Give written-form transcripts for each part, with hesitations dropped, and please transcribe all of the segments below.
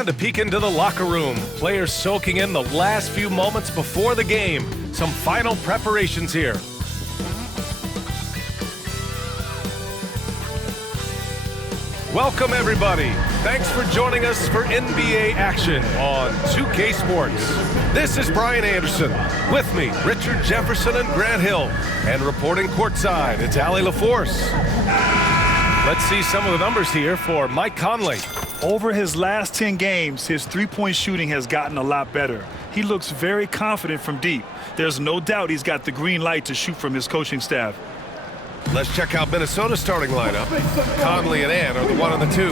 And a peek into the locker room. Players soaking in the last few moments before the game. Some final preparations here. Welcome, everybody. Thanks for joining us for NBA action on 2K Sports. This is Brian Anderson. With me, Richard Jefferson and Grant Hill. And reporting courtside, it's Allie LaForce. Let's see some of the numbers here for Mike Conley. Over his last 10 games, his three-point shooting has gotten a lot better. He looks very confident from deep. There's no doubt he's got the green light to shoot from his coaching staff. Let's check out Minnesota's starting lineup. Conley and Ant are the 1 and the 2.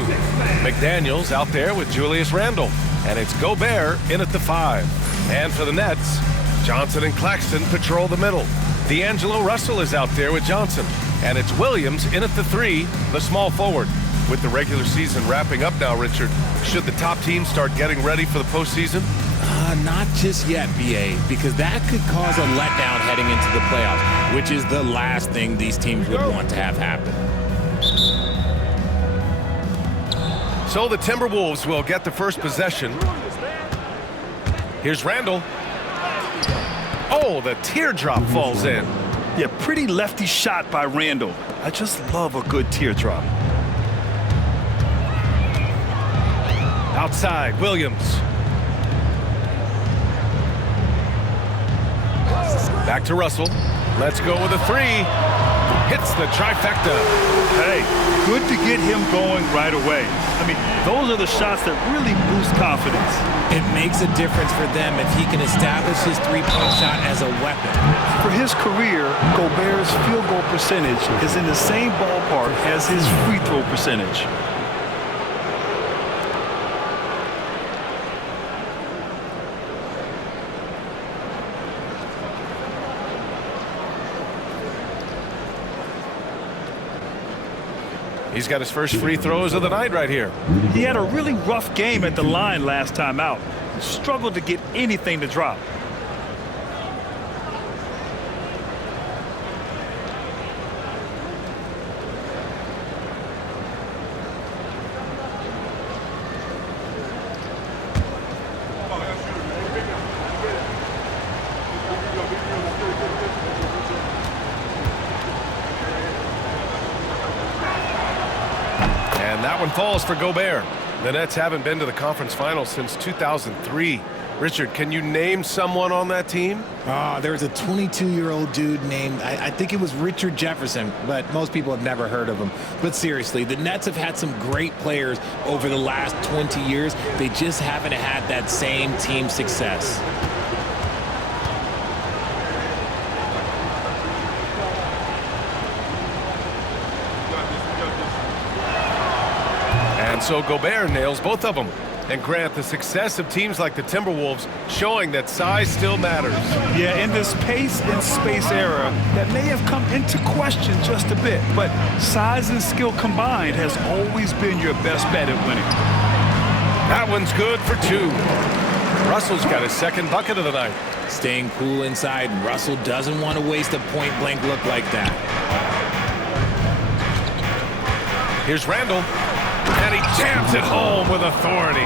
McDaniels out there with Julius Randle. And it's Gobert in at the 5. And for the Nets, Johnson and Claxton patrol the middle. D'Angelo Russell is out there with Johnson. And it's Williams in at the 3, the small forward. With the regular season wrapping up now, Richard, should the top teams start getting ready for the postseason? Not just yet, BA, because that could cause a letdown heading into the playoffs, which is the last thing these teams would want to have happen. So the Timberwolves will get the first possession. Here's Randle. Oh, the teardrop falls in. Yeah, pretty lefty shot by Randle. I just love a good teardrop. Outside, Williams. Back to Russell. Let's go with a 3. Hits the trifecta. Hey, good to get him going right away. I mean, those are the shots that really boost confidence. It makes a difference for them if he can establish his three-point shot as a weapon. For his career, Gobert's field goal percentage is in the same ballpark as his free throw percentage. He's got his first free throws of the night right here. He had a really rough game at the line last time out. Struggled to get anything to drop. And that one falls for Gobert. The Nets haven't been to the conference finals since 2003. Richard, can you name someone on that team? There was a 22-year-old dude named, I think it was Richard Jefferson, but most people have never heard of him. But seriously, the Nets have had some great players over the last 20 years. They just haven't had that same team success. And so Gobert nails both of them. And Grant, the success of teams like the Timberwolves showing that size still matters. Yeah, in this pace and space era, that may have come into question just a bit, but size and skill combined has always been your best bet at winning. That one's good for 2. Russell's got his second bucket of the night. Staying cool inside, Russell doesn't want to waste a point-blank look like that. Here's Randall. And he jams it home with authority.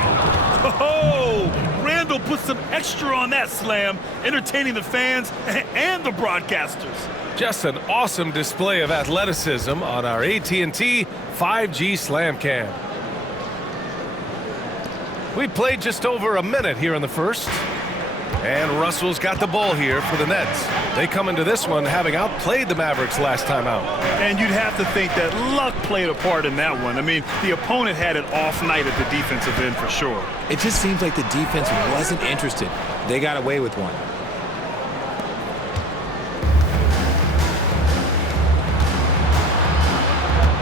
Oh, Randall put some extra on that slam, entertaining the fans and the broadcasters. Just an awesome display of athleticism on our AT&T 5G Slam Cam. We played just over a minute here in the first. And Russell's got the ball here for the Nets. They come into this one having outplayed the Mavericks last time out. And you'd have to think that luck played a part in that one. I mean, the opponent had an off night at the defensive end for sure. It just seems like the defense wasn't interested. They got away with one.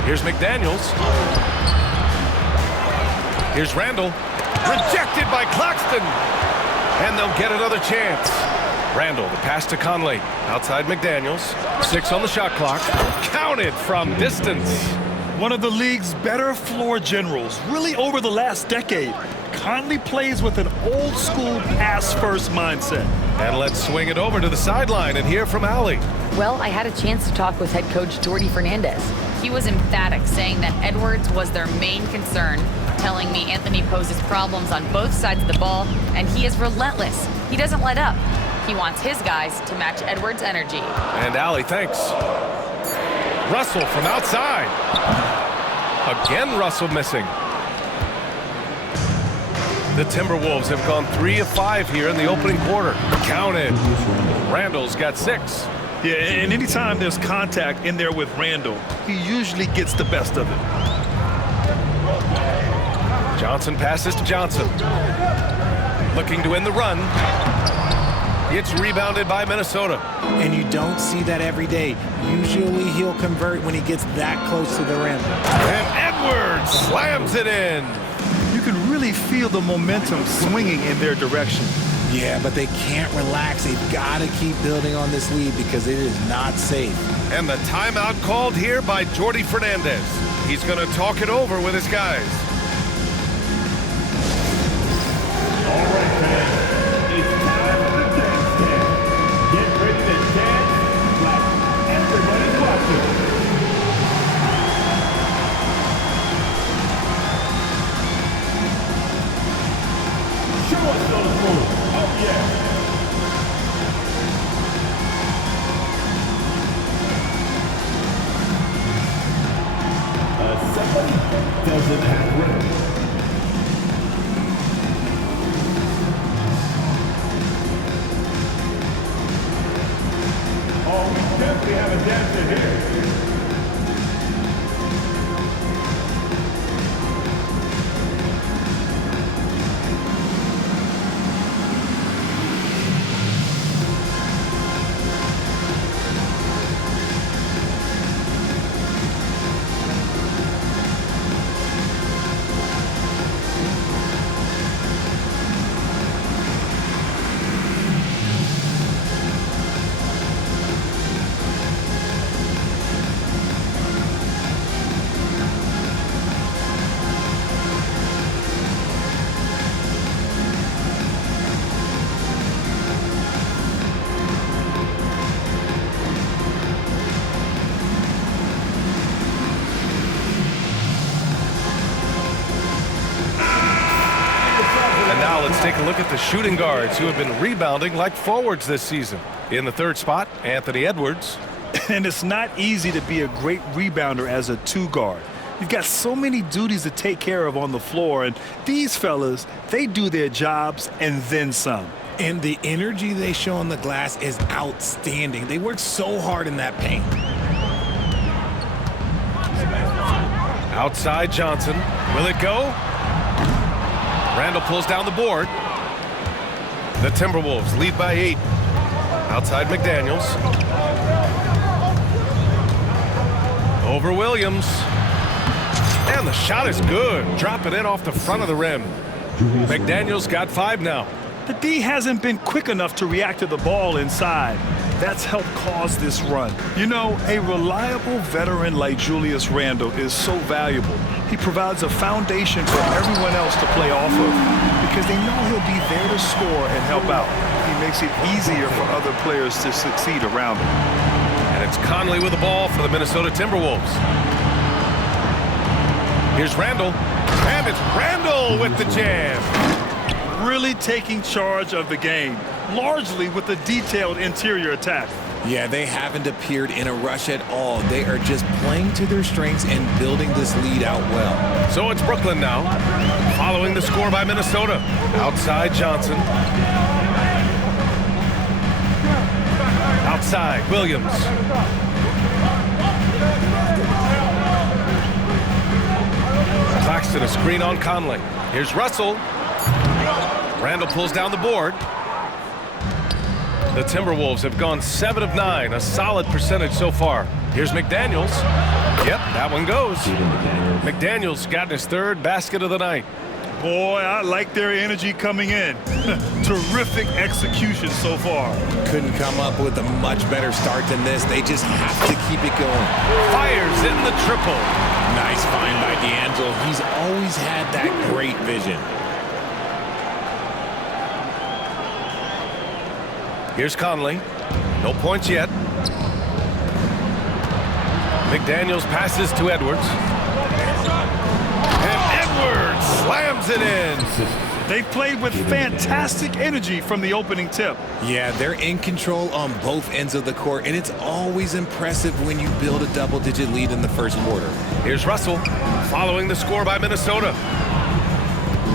Here's McDaniels. Here's Randall. Rejected by Claxton. And they'll get another chance. Randall, the pass to Conley. Outside McDaniels. 6 on the shot clock. Counted from distance. One of the league's better floor generals, really over the last decade. Conley plays with an old-school pass-first mindset. And let's swing it over to the sideline and hear from Allie. Well, I had a chance to talk with head coach Jordy Fernandez. He was emphatic, saying that Edwards was their main concern, telling me Anthony poses problems on both sides of the ball, and he is relentless. He doesn't let up. He wants his guys to match Edwards' energy. And Allie, thanks. Russell from outside. Again, Russell missing. The Timberwolves have gone 3 of 5 here in the opening quarter. Counted. Randall's got 6. Yeah, and anytime there's contact in there with Randall, he usually gets the best of it. Johnson passes to Johnson. Looking to win the run. It's rebounded by Minnesota. And you don't see that every day. Usually he'll convert when he gets that close to the rim. And Edwards slams it in. You can really feel the momentum swinging in their direction. Yeah, but they can't relax. They've got to keep building on this lead because it is not safe. And the timeout called here by Jordy Fernandez. He's going to talk it over with his guys. All right, fans. It's time for the dance stand. Get ready to dance like everybody's watching. Show us those moves. Oh, yeah. Somebody doesn't have room. Oh, we definitely have a dancer here. Let's take a look at the shooting guards who have been rebounding like forwards this season. In the third spot, Anthony Edwards. And it's not easy to be a great rebounder as a 2 guard. You've got so many duties to take care of on the floor, and these fellas, they do their jobs and then some. And the energy they show on the glass is outstanding. They work so hard in that paint. Outside Johnson. Will it go? Randall pulls down the board. The Timberwolves lead by 8. Outside McDaniels. Over Williams. And the shot is good. Dropping it off the front of the rim. McDaniels got 5 now. The D hasn't been quick enough to react to the ball inside. That's helped cause this run. You know, a reliable veteran like Julius Randle is so valuable. He provides a foundation for everyone else to play off of because they know he'll be there to score and help out. He makes it easier for other players to succeed around him. And it's Conley with the ball for the Minnesota Timberwolves. Here's Randall. And it's Randall with the jam. Really taking charge of the game, largely with a detailed interior attack. Yeah, they haven't appeared in a rush at all. They are just playing to their strengths and building this lead out well. So it's Brooklyn now, following the score by Minnesota. Outside Johnson. Outside Williams. Claxton a screen on Conley. Here's Russell. Randall pulls down the board. The Timberwolves have gone 7 of 9, a solid percentage so far. Here's McDaniels. Yep, that one goes. McDaniels got his 3rd basket of the night. Boy, I like their energy coming in. Terrific execution so far. Couldn't come up with a much better start than this. They just have to keep it going. Fires in the triple. Nice find by D'Angelo. He's always had that great vision. Here's Conley. No points yet. McDaniels passes to Edwards. And Edwards slams it in. They played with fantastic energy from the opening tip. Yeah, they're in control on both ends of the court, and it's always impressive when you build a double-digit lead in the first quarter. Here's Russell, following the score by Minnesota.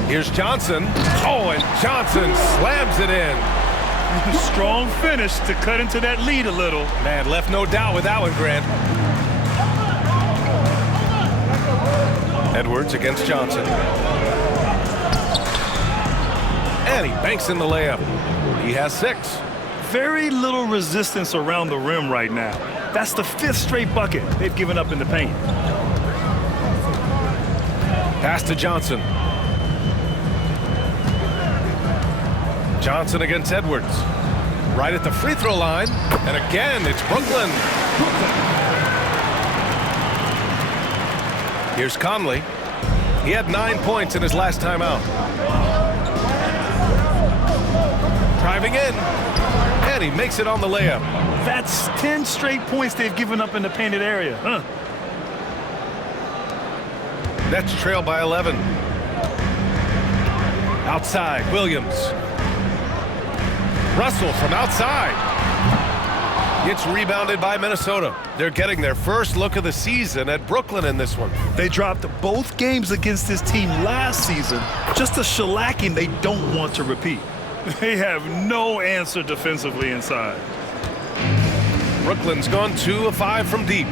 Here's Johnson. Oh, and Johnson slams it in. Strong finish to cut into that lead a little. Man, left no doubt with that one, Grant. Edwards against Johnson. And he banks in the layup. He has 6. Very little resistance around the rim right now. That's the 5th straight bucket they've given up in the paint. Pass to Johnson. Johnson against Edwards. Right at the free throw line. And again, it's Brooklyn. Here's Conley. He had 9 points in his last time out. Driving in. And he makes it on the layup. That's 10 straight points they've given up in the painted area. Nets trail by 11. Outside, Williams. Russell from outside. Gets rebounded by Minnesota. They're getting their first look of the season at Brooklyn in this one. They dropped both games against this team last season. Just a shellacking they don't want to repeat. They have no answer defensively inside. Brooklyn's gone 2 of 5 from deep.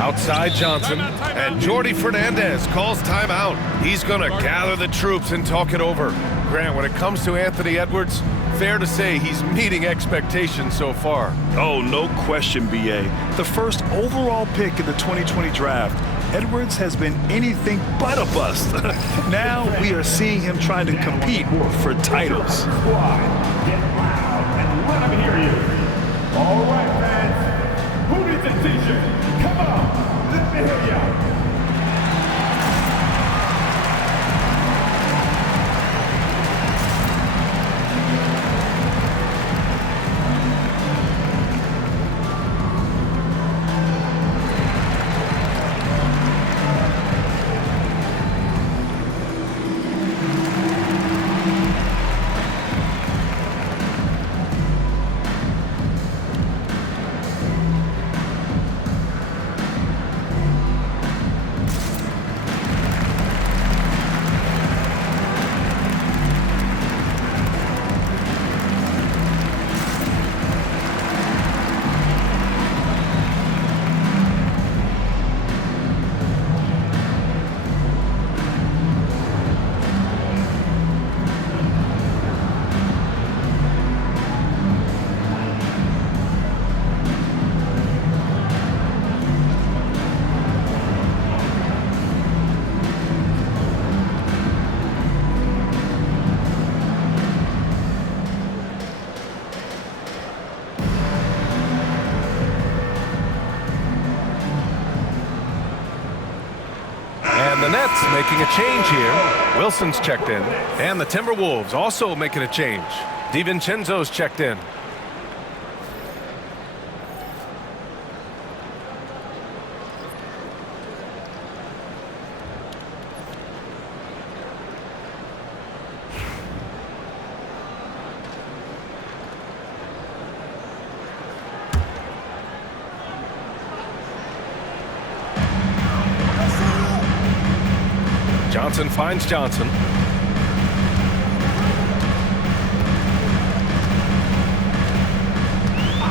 Outside Johnson, and Jordi Fernandez calls timeout. He's going to gather the troops and talk it over. Grant, when it comes to Anthony Edwards, fair to say he's meeting expectations so far. Oh, no question, B.A. The first overall pick in the 2020 draft, Edwards has been anything but a bust. Now we are seeing him trying to compete for titles. Get loud and let them hear you. All right, fans. Who needs a t-shirt? Come on, let me hear you. And the Nets making a change here. Wilson's checked in. And the Timberwolves also making a change. DiVincenzo's checked in. Johnson finds Johnson.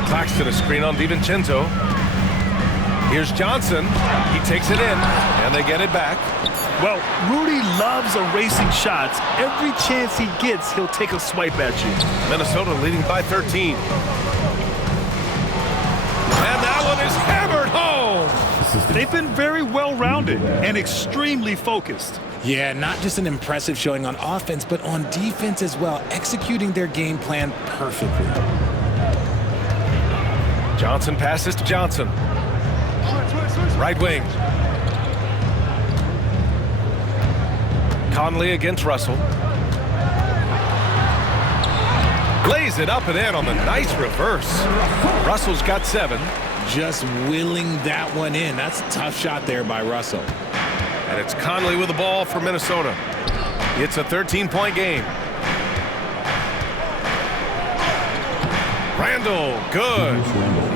Claxton a screen on DiVincenzo. Here's Johnson. He takes it in, and they get it back. Well, Rudy loves erasing shots. Every chance he gets, he'll take a swipe at you. Minnesota leading by 13. And that one is hammered home. They've been very well-rounded and extremely focused. Yeah, not just an impressive showing on offense, but on defense as well, executing their game plan perfectly. Johnson passes to Johnson. Right wing. Conley against Russell. Lays it up and in on the nice reverse. Russell's got 7. Just willing that one in. That's a tough shot there by Russell. And it's Conley with the ball for Minnesota. It's a 13-point game. Randall, good.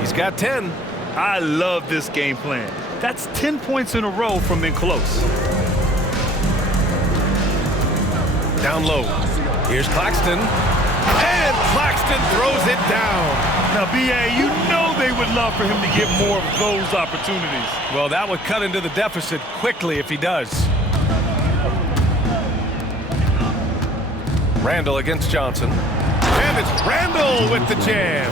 He's got 10. I love this game plan. That's 10 points in a row from in close. Down low. Here's Claxton. And Claxton throws it down. Now, B.A., you know they would love for him to get more of those opportunities. Well, that would cut into the deficit quickly if he does. Randall against Johnson. And it's Randall with the jam.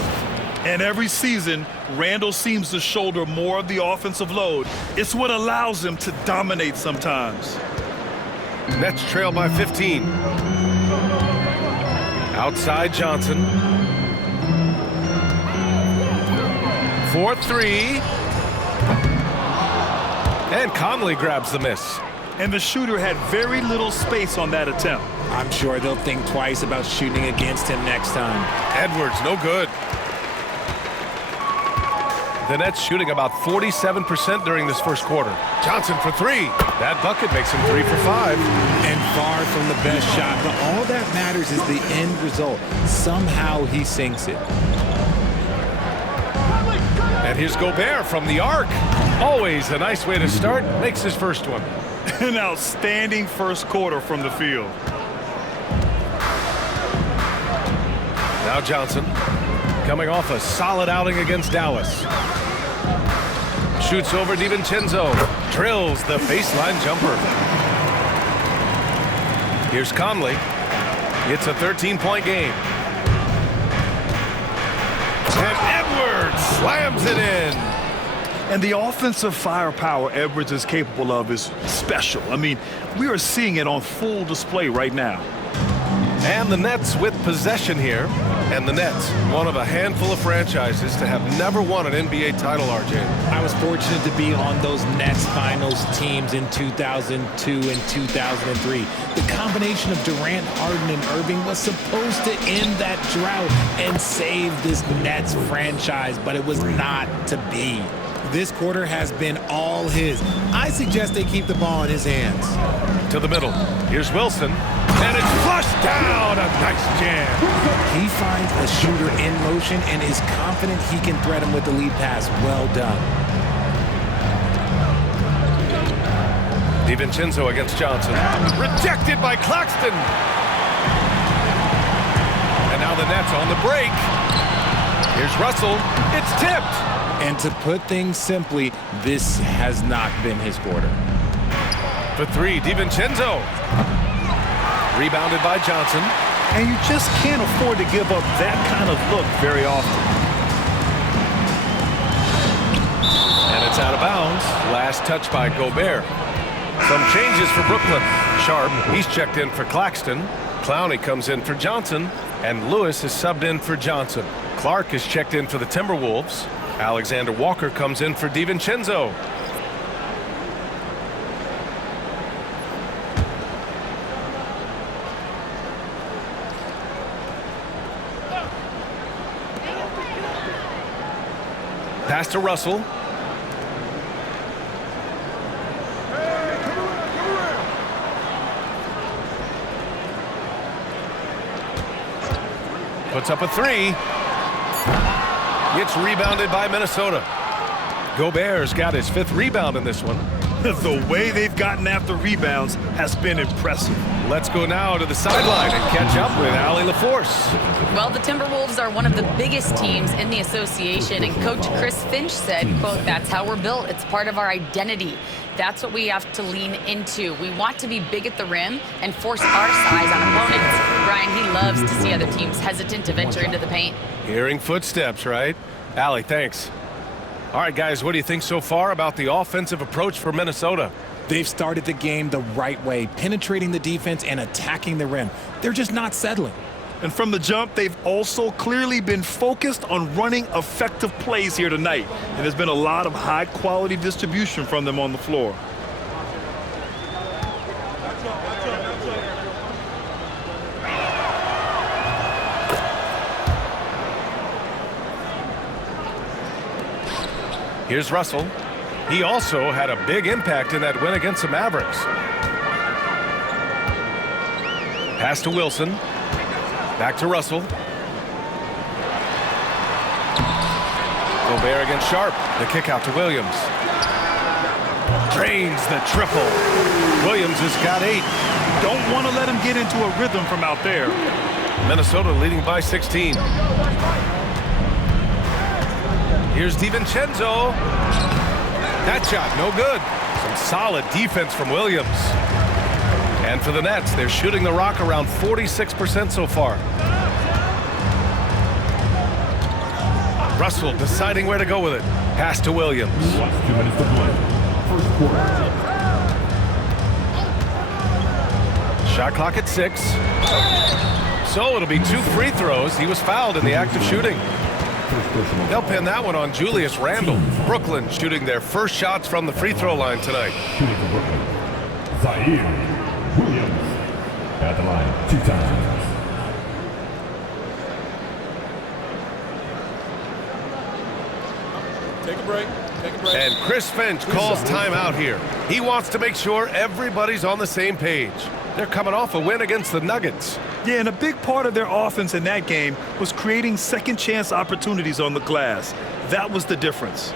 And every season, Randall seems to shoulder more of the offensive load. It's what allows him to dominate sometimes. Nets trail by 15. Outside Johnson. 4-3. And Conley grabs the miss. And the shooter had very little space on that attempt. I'm sure they'll think twice about shooting against him next time. Edwards, no good. The Nets shooting about 47% during this first quarter. Johnson for 3. That bucket makes him 3 for 5. And far from the best shot, but all that matters is the end result. Somehow he sinks it. And here's Gobert from the arc. Always a nice way to start. Makes his first one. An outstanding first quarter from the field. Now Johnson, coming off a solid outing against Dallas. Shoots over DiVincenzo. Drills the baseline jumper. Here's Conley. It's a 13-point game. And Edwards slams it in. And the offensive firepower Edwards is capable of is special. I mean, we are seeing it on full display right now. And the Nets with possession here. And the Nets, one of a handful of franchises to have never won an NBA title, RJ. I was fortunate to be on those Nets finals teams in 2002 and 2003. The combination of Durant, Harden, and Irving was supposed to end that drought and save this Nets franchise, but it was not to be. This quarter has been all his. I suggest they keep the ball in his hands. To the middle. Here's Wilson. And it's flushed down. A nice jam. He finds a shooter in motion and is confident he can thread him with the lead pass. Well done. DiVincenzo against Johnson. Rejected by Claxton. And now the Nets on the break. Here's Russell. It's tipped. And to put things simply, this has not been his quarter. For 3, DiVincenzo. Rebounded by Johnson. And you just can't afford to give up that kind of look very often. And it's out of bounds. Last touch by Gobert. Some changes for Brooklyn. Sharp, he's checked in for Claxton. Clowney comes in for Johnson. And Lewis is subbed in for Johnson. Clark is checked in for the Timberwolves. Alexander Walker comes in for DiVincenzo. Pass to Russell. Puts up a three. It's rebounded by Minnesota. Gobert's got his 5th rebound in this one. The way they've gotten after rebounds has been impressive. Let's go now to the sideline and catch up with Allie LaForce. Well, the Timberwolves are one of the biggest teams in the association, and Coach Chris Finch said, quote, "That's how we're built. It's part of our identity. That's what we have to lean into. We want to be big at the rim and force our size on opponents." Brian, he loves to see other teams hesitant to venture into the paint. Hearing footsteps, right? Allie, thanks. All right, guys, what do you think so far about the offensive approach for Minnesota? They've started the game the right way, penetrating the defense and attacking the rim. They're just not settling. And from the jump, they've also clearly been focused on running effective plays here tonight. And there's been a lot of high-quality distribution from them on the floor. Here's Russell. He also had a big impact in that win against the Mavericks. Pass to Wilson. Back to Russell. Gobert against Sharp. The kick out to Williams. Drains the triple. Williams has got 8. Don't want to let him get into a rhythm from out there. Minnesota leading by 16. Here's DiVincenzo. That shot, no good. Some solid defense from Williams. And for the Nets, they're shooting the rock around 46% so far. Russell deciding where to go with it. Pass to Williams. Last 2 minutes to play. First quarter. Shot clock at 6. So it'll be 2 free throws. He was fouled in the act of shooting. They'll pin that one on Julius Randle. Brooklyn shooting their first shots from the free throw line tonight. Shooting for Brooklyn. Ziaire Williams at the line 2 times. Take a break. And Chris Finch calls timeout here. He wants to make sure everybody's on the same page. They're coming off a win against the Nuggets. Yeah, and a big part of their offense in that game was creating second chance opportunities on the glass. That was the difference.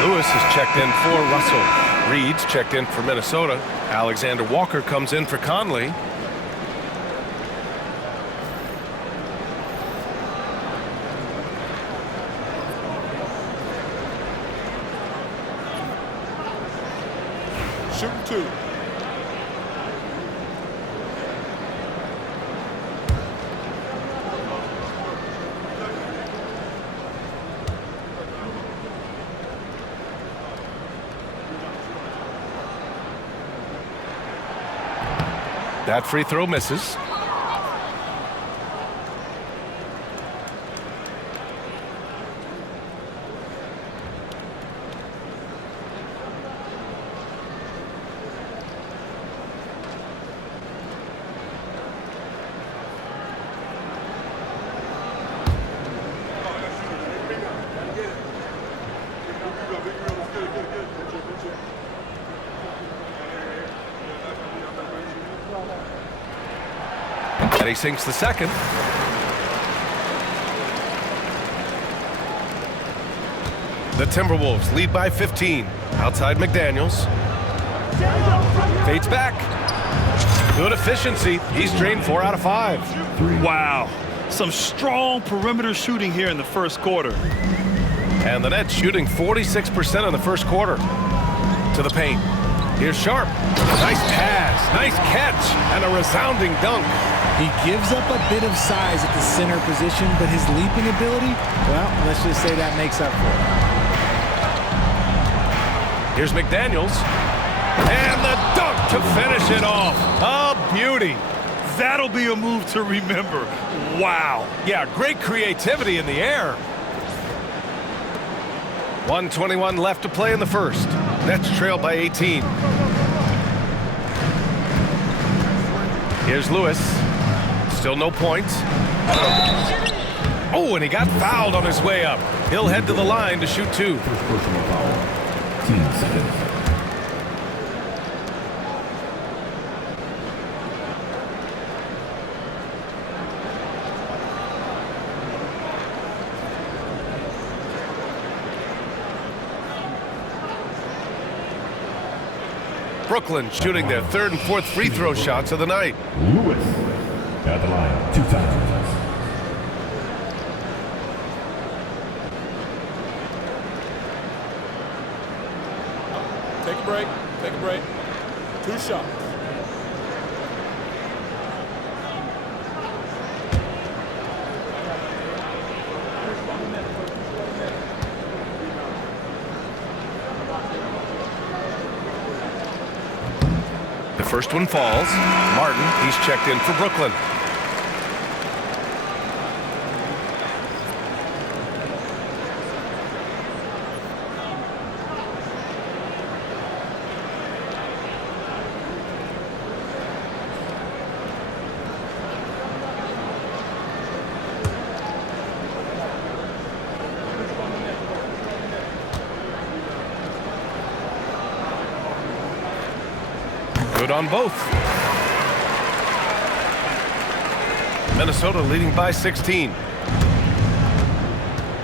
Lewis has checked in for Russell. Reed's checked in for Minnesota. Alexander Walker comes in for Conley. Shooting 2. That free throw misses. And he sinks the second. The Timberwolves lead by 15. Outside McDaniels. Fades back. Good efficiency. He's drained 4 out of 5. Wow. Some strong perimeter shooting here in the first quarter. And the Nets shooting 46% in the first quarter. To the paint. Here's Sharp. Nice pass. Nice catch. And a resounding dunk. He gives up a bit of size at the center position, but his leaping ability, well, let's just say that makes up for it. Here's McDaniels. And the dunk to finish it off. A beauty. That'll be a move to remember. Wow. Yeah, great creativity in the air. 1:21 left to play in the first. Nets trailed by 18. Here's Lewis. Still no points. Oh, and he got fouled on his way up. He'll head to the line to shoot 2. First personal foul. Team seconds. Brooklyn shooting their 3rd and 4th free throw shots of the night. Lewis at the line 2 times. Take a break. Take a break. 2 shots. The first one falls. Martin, he's checked in for Brooklyn. Good on both. Minnesota leading by 16.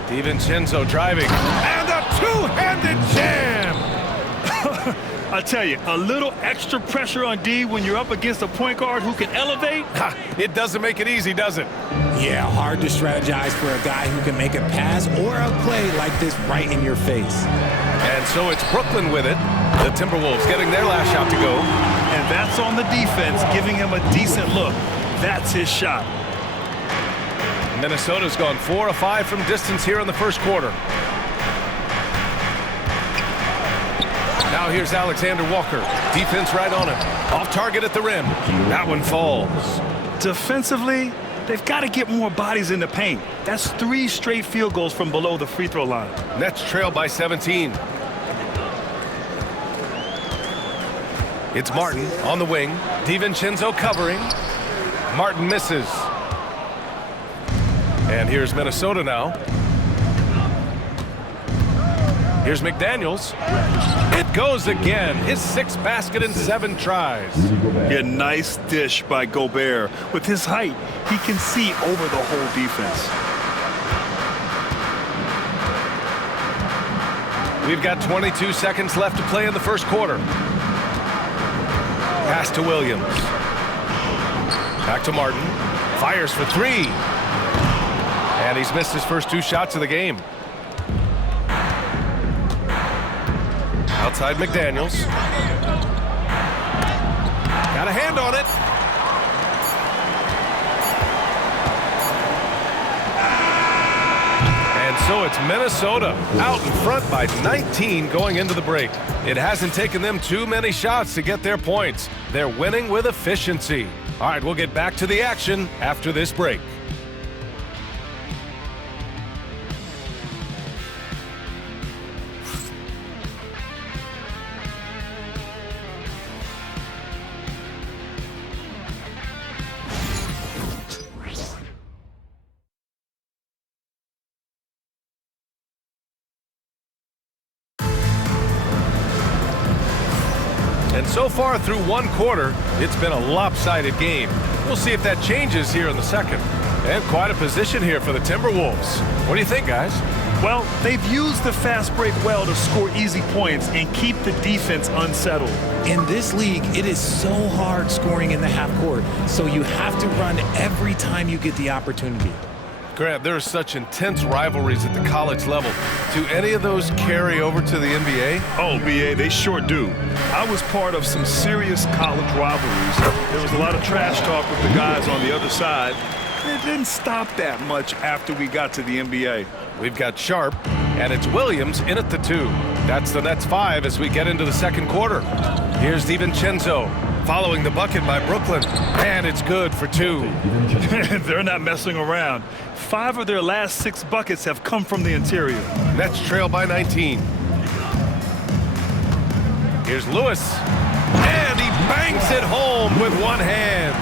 DiVincenzo driving. And a two-handed jam! I tell you, a little extra pressure on D when you're up against a point guard who can elevate. It doesn't make it easy, does it? Yeah, hard to strategize for a guy who can make a pass or a play like this right in your face. And so it's Brooklyn with it. The Timberwolves getting their last shot to go. And that's on the defense, giving him a decent look. That's his shot. Minnesota's gone 4 of 5 from distance here in the first quarter. Now here's Alexander Walker. Defense right on him. Off target at the rim. That one falls. Defensively, they've got to get more bodies in the paint. That's 3 straight field goals from below the free throw line. Nets trail by 17. It's Martin on the wing. DiVincenzo covering. Martin misses. And here's Minnesota now. Here's McDaniels. It goes again. His 6th basket in 7 tries. Yeah, nice dish by Gobert. With his height, he can see over the whole defense. We've got 22 seconds left to play in the first quarter. Pass to Williams. Back to Martin. Fires for 3. And he's missed his first 2 shots of the game. Outside McDaniels. Got a hand on it. And so it's Minnesota out in front by 19 going into the break. It hasn't taken them too many shots to get their points. They're winning with efficiency. All right, we'll get back to the action after this break. And so far through one quarter, it's been a lopsided game. We'll see if that changes here in the second. And quite a position here for the Timberwolves. What do you think, guys? Well, they've used the fast break well to score easy points and keep the defense unsettled. In this league, it is so hard scoring in the half court, so you have to run every time you get the opportunity. Grant, there are such intense rivalries at the college level. Do any of those carry over to the NBA? Oh, BA, they sure do. I was part of some serious college rivalries. There was a lot of trash talk with the guys on the other side. It didn't stop that much after we got to the NBA. We've got Sharp, and it's Williams in at the 2. That's the Nets 5 as we get into the second quarter. Here's DiVincenzo following the bucket by Brooklyn, and it's good for 2. They're not messing around. 5 of their last 6 buckets have come from the interior. Nets trail by 19. Here's Lewis, and he bangs it home with one hand.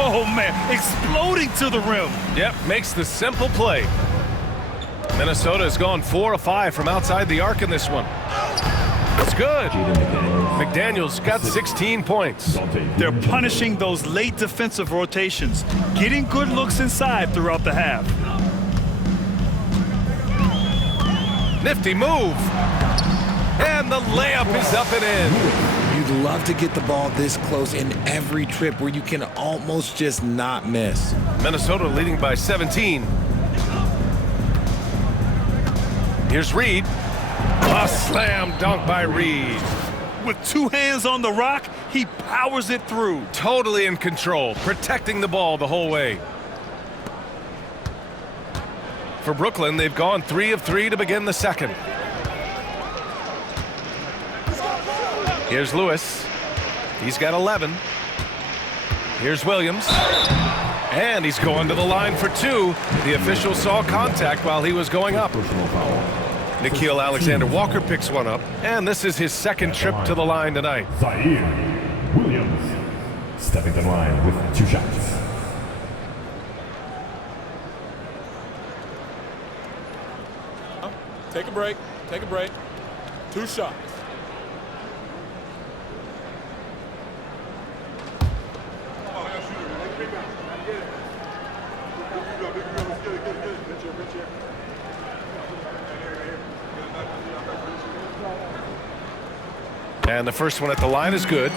Oh, man, exploding to the rim. Yep, makes the simple play. Minnesota has gone 4 of 5 from outside the arc in this one. It's good. McDaniels got 16 points. They're punishing those late defensive rotations, getting good looks inside throughout the half. Nifty move. And the layup is up and in. You'd love to get the ball this close in every trip where you can almost just not miss. Minnesota leading by 17. Here's Reed. A slam dunk by Reed. With 2 hands on the rock, he powers it through. Totally in control, protecting the ball the whole way. For Brooklyn, they've gone 3 of 3 to begin the second. Here's Lewis. He's got 11. Here's Williams. And he's going to the line for 2. The official saw contact while he was going up. Nickeil Alexander-Walker picks one up, and this is his second trip to the line tonight. Ziaire Williams stepping to the line with 2 shots. Take a break. Take a break. 2 shots. And the first one at the line is good.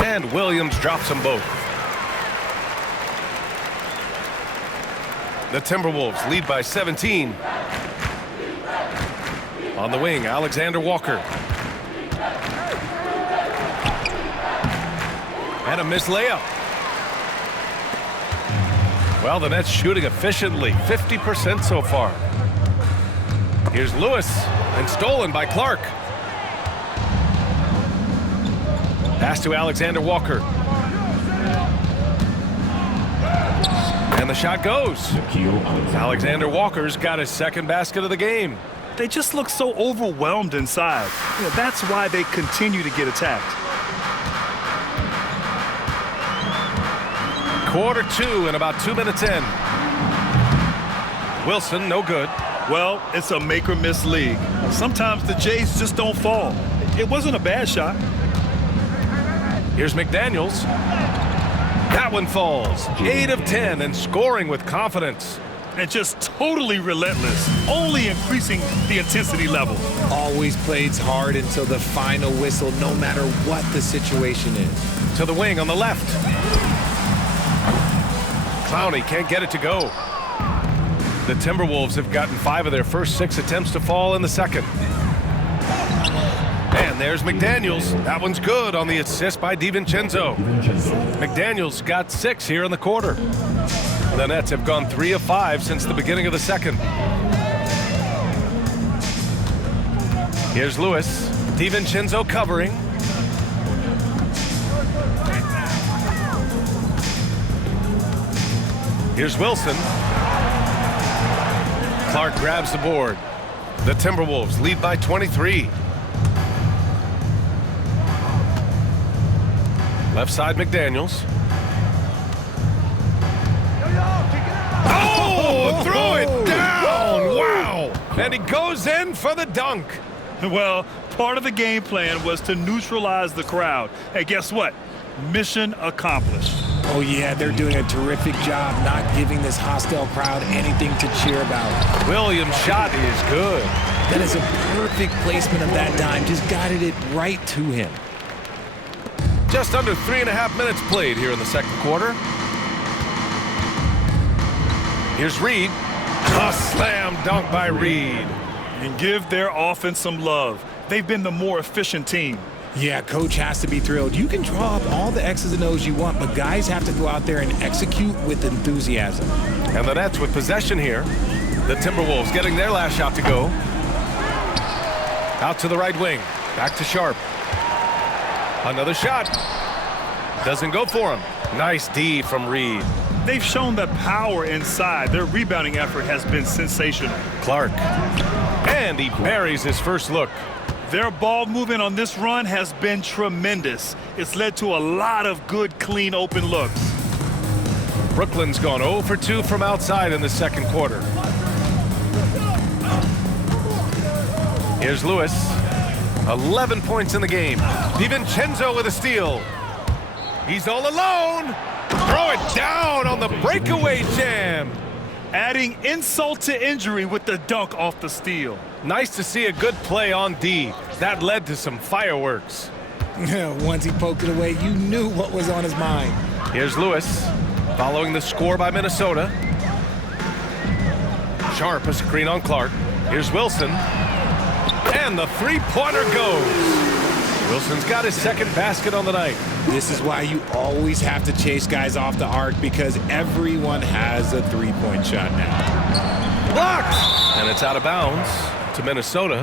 And Williams drops them both. The Timberwolves lead by 17. On the wing, Alexander-Walker. And a missed layup. Well, the Nets shooting efficiently, 50% so far. Here's Lewis, and stolen by Clark. Pass to Alexander-Walker. And the shot goes. Alexander-Walker's got his second basket of the game. They just look so overwhelmed inside. That's why they continue to get attacked. Quarter 2 and about 2 minutes in. Wilson, no good. Well, it's a make or miss league. Sometimes the Jays just don't fall. It wasn't a bad shot. Here's McDaniels. That one falls. 8 of 10 and scoring with confidence. And just totally relentless, only increasing the intensity level. Always plays hard until the final whistle, no matter what the situation is. To the wing on the left. Clowney can't get it to go. The Timberwolves have gotten 5 of their first 6 attempts to fall in the second. And there's McDaniels. That one's good on the assist by DiVincenzo. McDaniels got 6 here in the quarter. The Nets have gone 3 of 5 since the beginning of the second. Here's Lewis. DiVincenzo covering. Here's Wilson. Clark grabs the board. The Timberwolves lead by 23. Left side, McDaniels. Oh, throw it down! Wow! And he goes in for the dunk. Well, part of the game plan was to neutralize the crowd. Hey, guess what? Mission accomplished. Oh, yeah, they're doing a terrific job not giving this hostile crowd anything to cheer about. Williams' shot is good. That is a perfect placement of that dime. Just guided it right to him. Just under 3.5 minutes played here in the second quarter. Here's Reed. A slam dunk by Reed. And give their offense some love. They've been the more efficient team. Yeah, coach has to be thrilled. You can draw up all the X's and O's you want, but guys have to go out there and execute with enthusiasm. And the Nets with possession here. The Timberwolves getting their last shot to go. Out to the right wing. Back to Sharp. Another shot. Doesn't go for him. Nice D from Reed. They've shown the power inside. Their rebounding effort has been sensational. Clark. And he buries his first look. Their ball movement on this run has been tremendous. It's led to a lot of good, clean, open looks. Brooklyn's gone 0 for 2 from outside in the second quarter. Here's Lewis. 11 points in the game. DiVincenzo with a steal. He's all alone. Throw it down on the breakaway jam. Adding insult to injury with the dunk off the steal. Nice to see a good play on D. That led to some fireworks. Once he poked it away, you knew what was on his mind. Here's Lewis, following the score by Minnesota. Sharp, a screen on Clark. Here's Wilson. And the three-pointer goes. Wilson's got his second basket on the night. This is why you always have to chase guys off the arc, because everyone has a three-point shot now. Blocked! And it's out of bounds to Minnesota.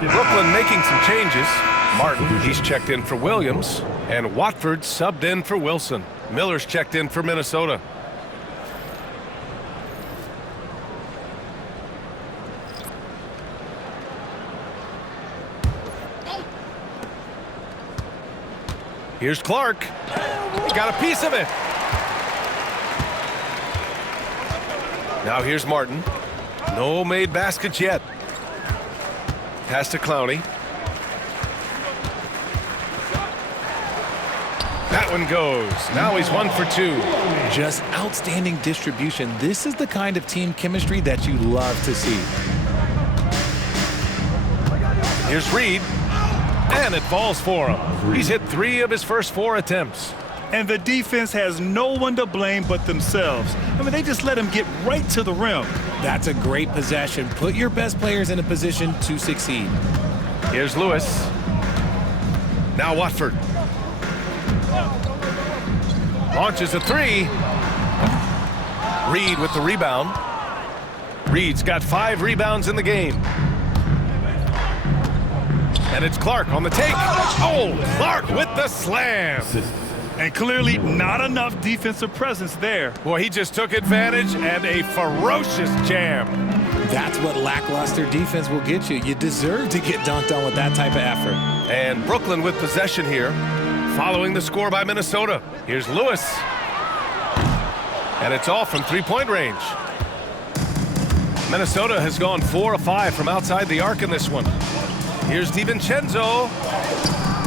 Brooklyn making some changes. Martin, he's checked in for Williams. And Watford subbed in for Wilson. Miller's checked in for Minnesota. Here's Clark. He got a piece of it. Now here's Martin. No made baskets yet. Pass to Clowney. That one goes. Now he's 1 for 2. Just outstanding distribution. This is the kind of team chemistry that you love to see. Here's Reed. And it falls for him. He's hit 3 of his first 4 attempts. And the defense has no one to blame but themselves. I mean, they just let him get right to the rim. That's a great possession. Put your best players in a position to succeed. Here's Lewis. Now Watford. Launches a 3. Reed with the rebound. Reed's got 5 rebounds in the game. And it's Clark on the take. Oh, Clark with the slam. And clearly not enough defensive presence there. Boy, he just took advantage and a ferocious jam. That's what lackluster defense will get you. You deserve to get dunked on with that type of effort. And Brooklyn with possession here, following the score by Minnesota. Here's Lewis. And it's off from three-point range. Minnesota has gone 4 of 5 from outside the arc in this one. Here's DiVincenzo,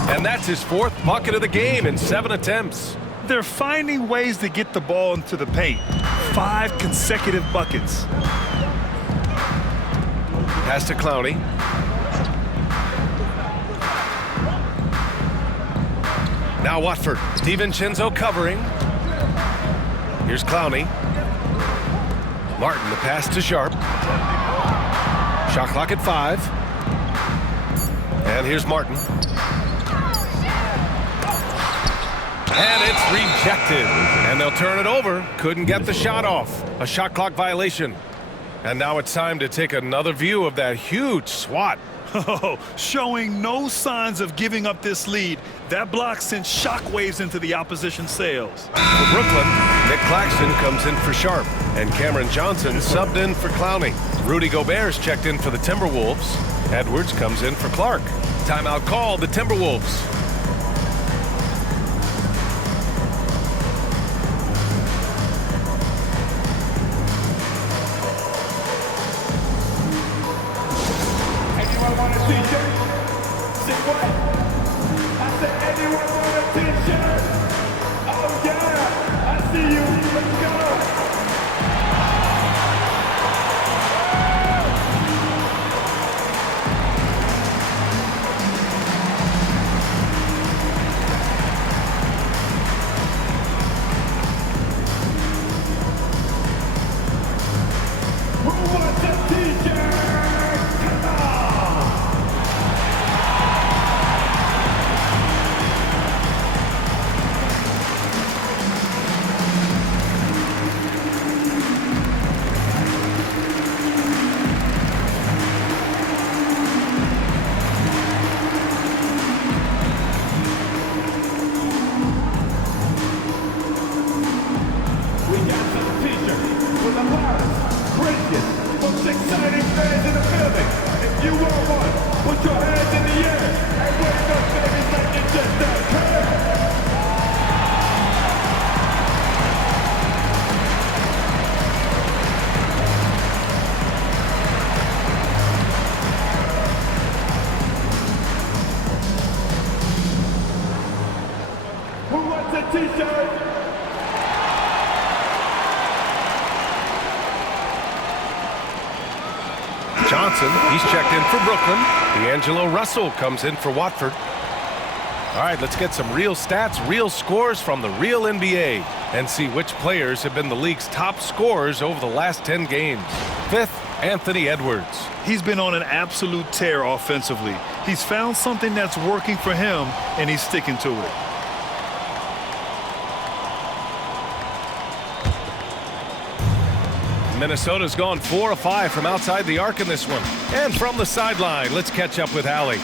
and that's his 4th bucket of the game in 7 attempts. They're finding ways to get the ball into the paint. 5 consecutive buckets. Pass to Clowney. Now Watford. DiVincenzo covering. Here's Clowney. Martin, the pass to Sharp. Shot clock at 5. And here's Martin. And it's rejected. And they'll turn it over. Couldn't get the shot off. A shot clock violation. And now it's time to take another view of that huge swat. Oh, showing no signs of giving up this lead. That block sent shockwaves into the opposition sails. For Brooklyn, Nick Claxton comes in for Sharp, and Cameron Johnson subbed in for Clowney. Rudy Gobert's checked in for the Timberwolves. Edwards comes in for Clark. Timeout called the Timberwolves. Anyone want a t-shirt? Say what? I said, anyone want a t-shirt? Oh yeah, I see you. Let's go. Who wants a t-shirt? Come on. We got some t-shirts for the loudest, craziest, most exciting fans in the building. If you want one, put your hands in the air and wave those babies like you just don't care. Who wants a t-shirt? Johnson, he's checked in for Brooklyn. D'Angelo Russell comes in for Watford. All right, let's get some real stats, real scores from the real NBA and see which players have been the league's top scorers over the last 10 games. Fifth, Anthony Edwards. He's been on an absolute tear offensively. He's found something that's working for him, and he's sticking to it. Minnesota's gone 4 of 5 from outside the arc in this one. And from the sideline, let's catch up with Allie.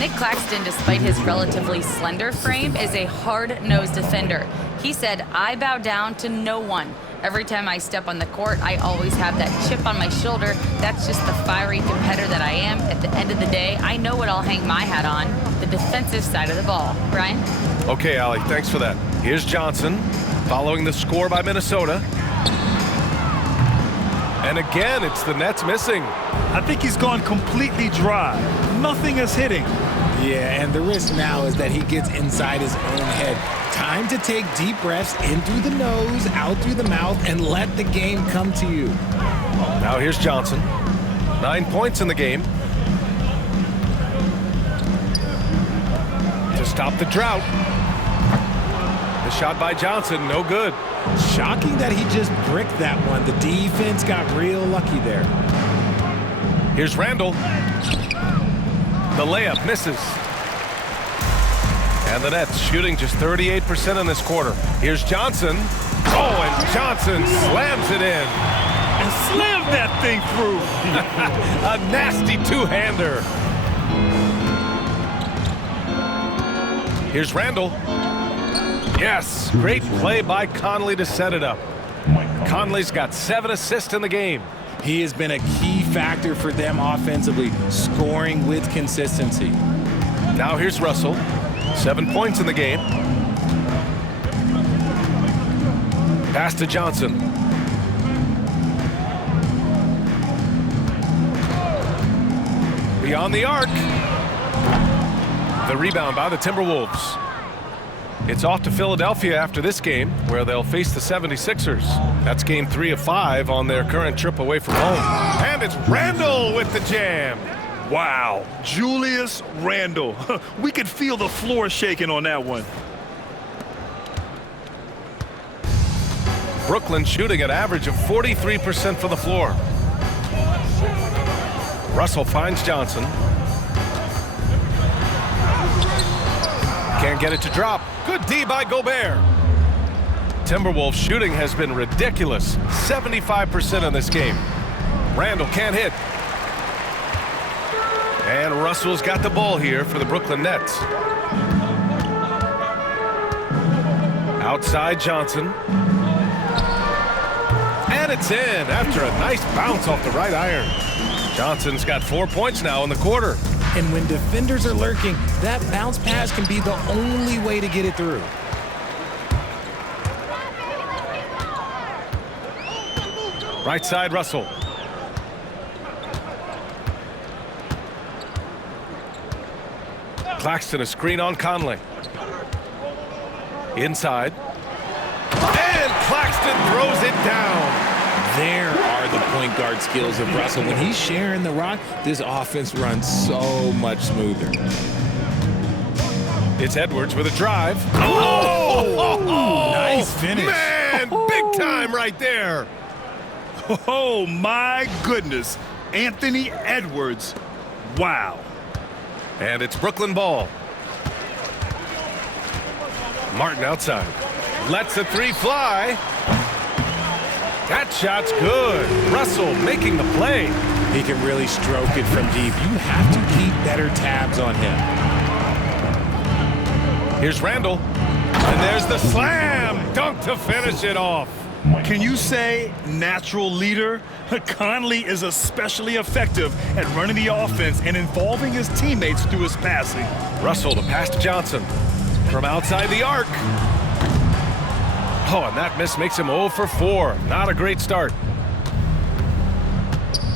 Nick Claxton, despite his relatively slender frame, is a hard-nosed defender. He said, "I bow down to no one. Every time I step on the court, I always have that chip on my shoulder. That's just the fiery competitor that I am. At the end of the day, I know what I'll hang my hat on, the defensive side of the ball." Brian? Okay, Allie, thanks for that. Here's Johnson following the score by Minnesota. And again, it's the Nets missing. I think he's gone completely dry. Nothing is hitting. Yeah, and the risk now is that he gets inside his own head. Time to take deep breaths in through the nose, out through the mouth, and let the game come to you. Now here's Johnson. 9 points in the game. To stop the drought. The shot by Johnson, no good. Shocking that he just bricked that one. The defense got real lucky there. Here's Randall. The layup misses. And the Nets shooting just 38% in this quarter. Here's Johnson. Oh, and Johnson slams it in. And slammed that thing through. A nasty two-hander. Here's Randall. Yes, great play by Conley to set it up. Conley's got 7 assists in the game. He has been a key factor for them offensively, scoring with consistency. Now here's Russell. 7 points in the game. Pass to Johnson. Beyond the arc. The rebound by the Timberwolves. It's off to Philadelphia after this game, where they'll face the 76ers. That's game 3 of 5 on their current trip away from home. And it's Randall with the jam. Wow, Julius Randle. We could feel the floor shaking on that one. Brooklyn shooting an average of 43% for the floor. Russell finds Johnson. Can't get it to drop. Good D by Gobert. Timberwolves shooting has been ridiculous. 75% in this game. Randall can't hit. And And Russell's got the ball here for the Brooklyn Nets. Outside Johnson. And it's in after a nice bounce off the right iron. Johnson's got 4 points now in the quarter. And when defenders are lurking, that bounce pass can be the only way to get it through. Right side, Russell. Claxton, a screen on Conley. Inside. And Claxton throws it down. There are the point guard skills of Russell. When he's sharing the rock, this offense runs so much smoother. It's Edwards with a drive. Oh! Nice finish. Man, big time right there. Oh, my goodness. Anthony Edwards. Wow. And it's Brooklyn ball. Martin outside. Lets the three fly. That shot's good. Russell making the play. He can really stroke it from deep. You have to keep better tabs on him. Here's Randall. And there's the slam dunk to finish it off. Can you say natural leader? Conley is especially effective at running the offense and involving his teammates through his passing. Russell to pass to Johnson. From outside the arc. Oh, and that miss makes him 0 for 4. Not a great start.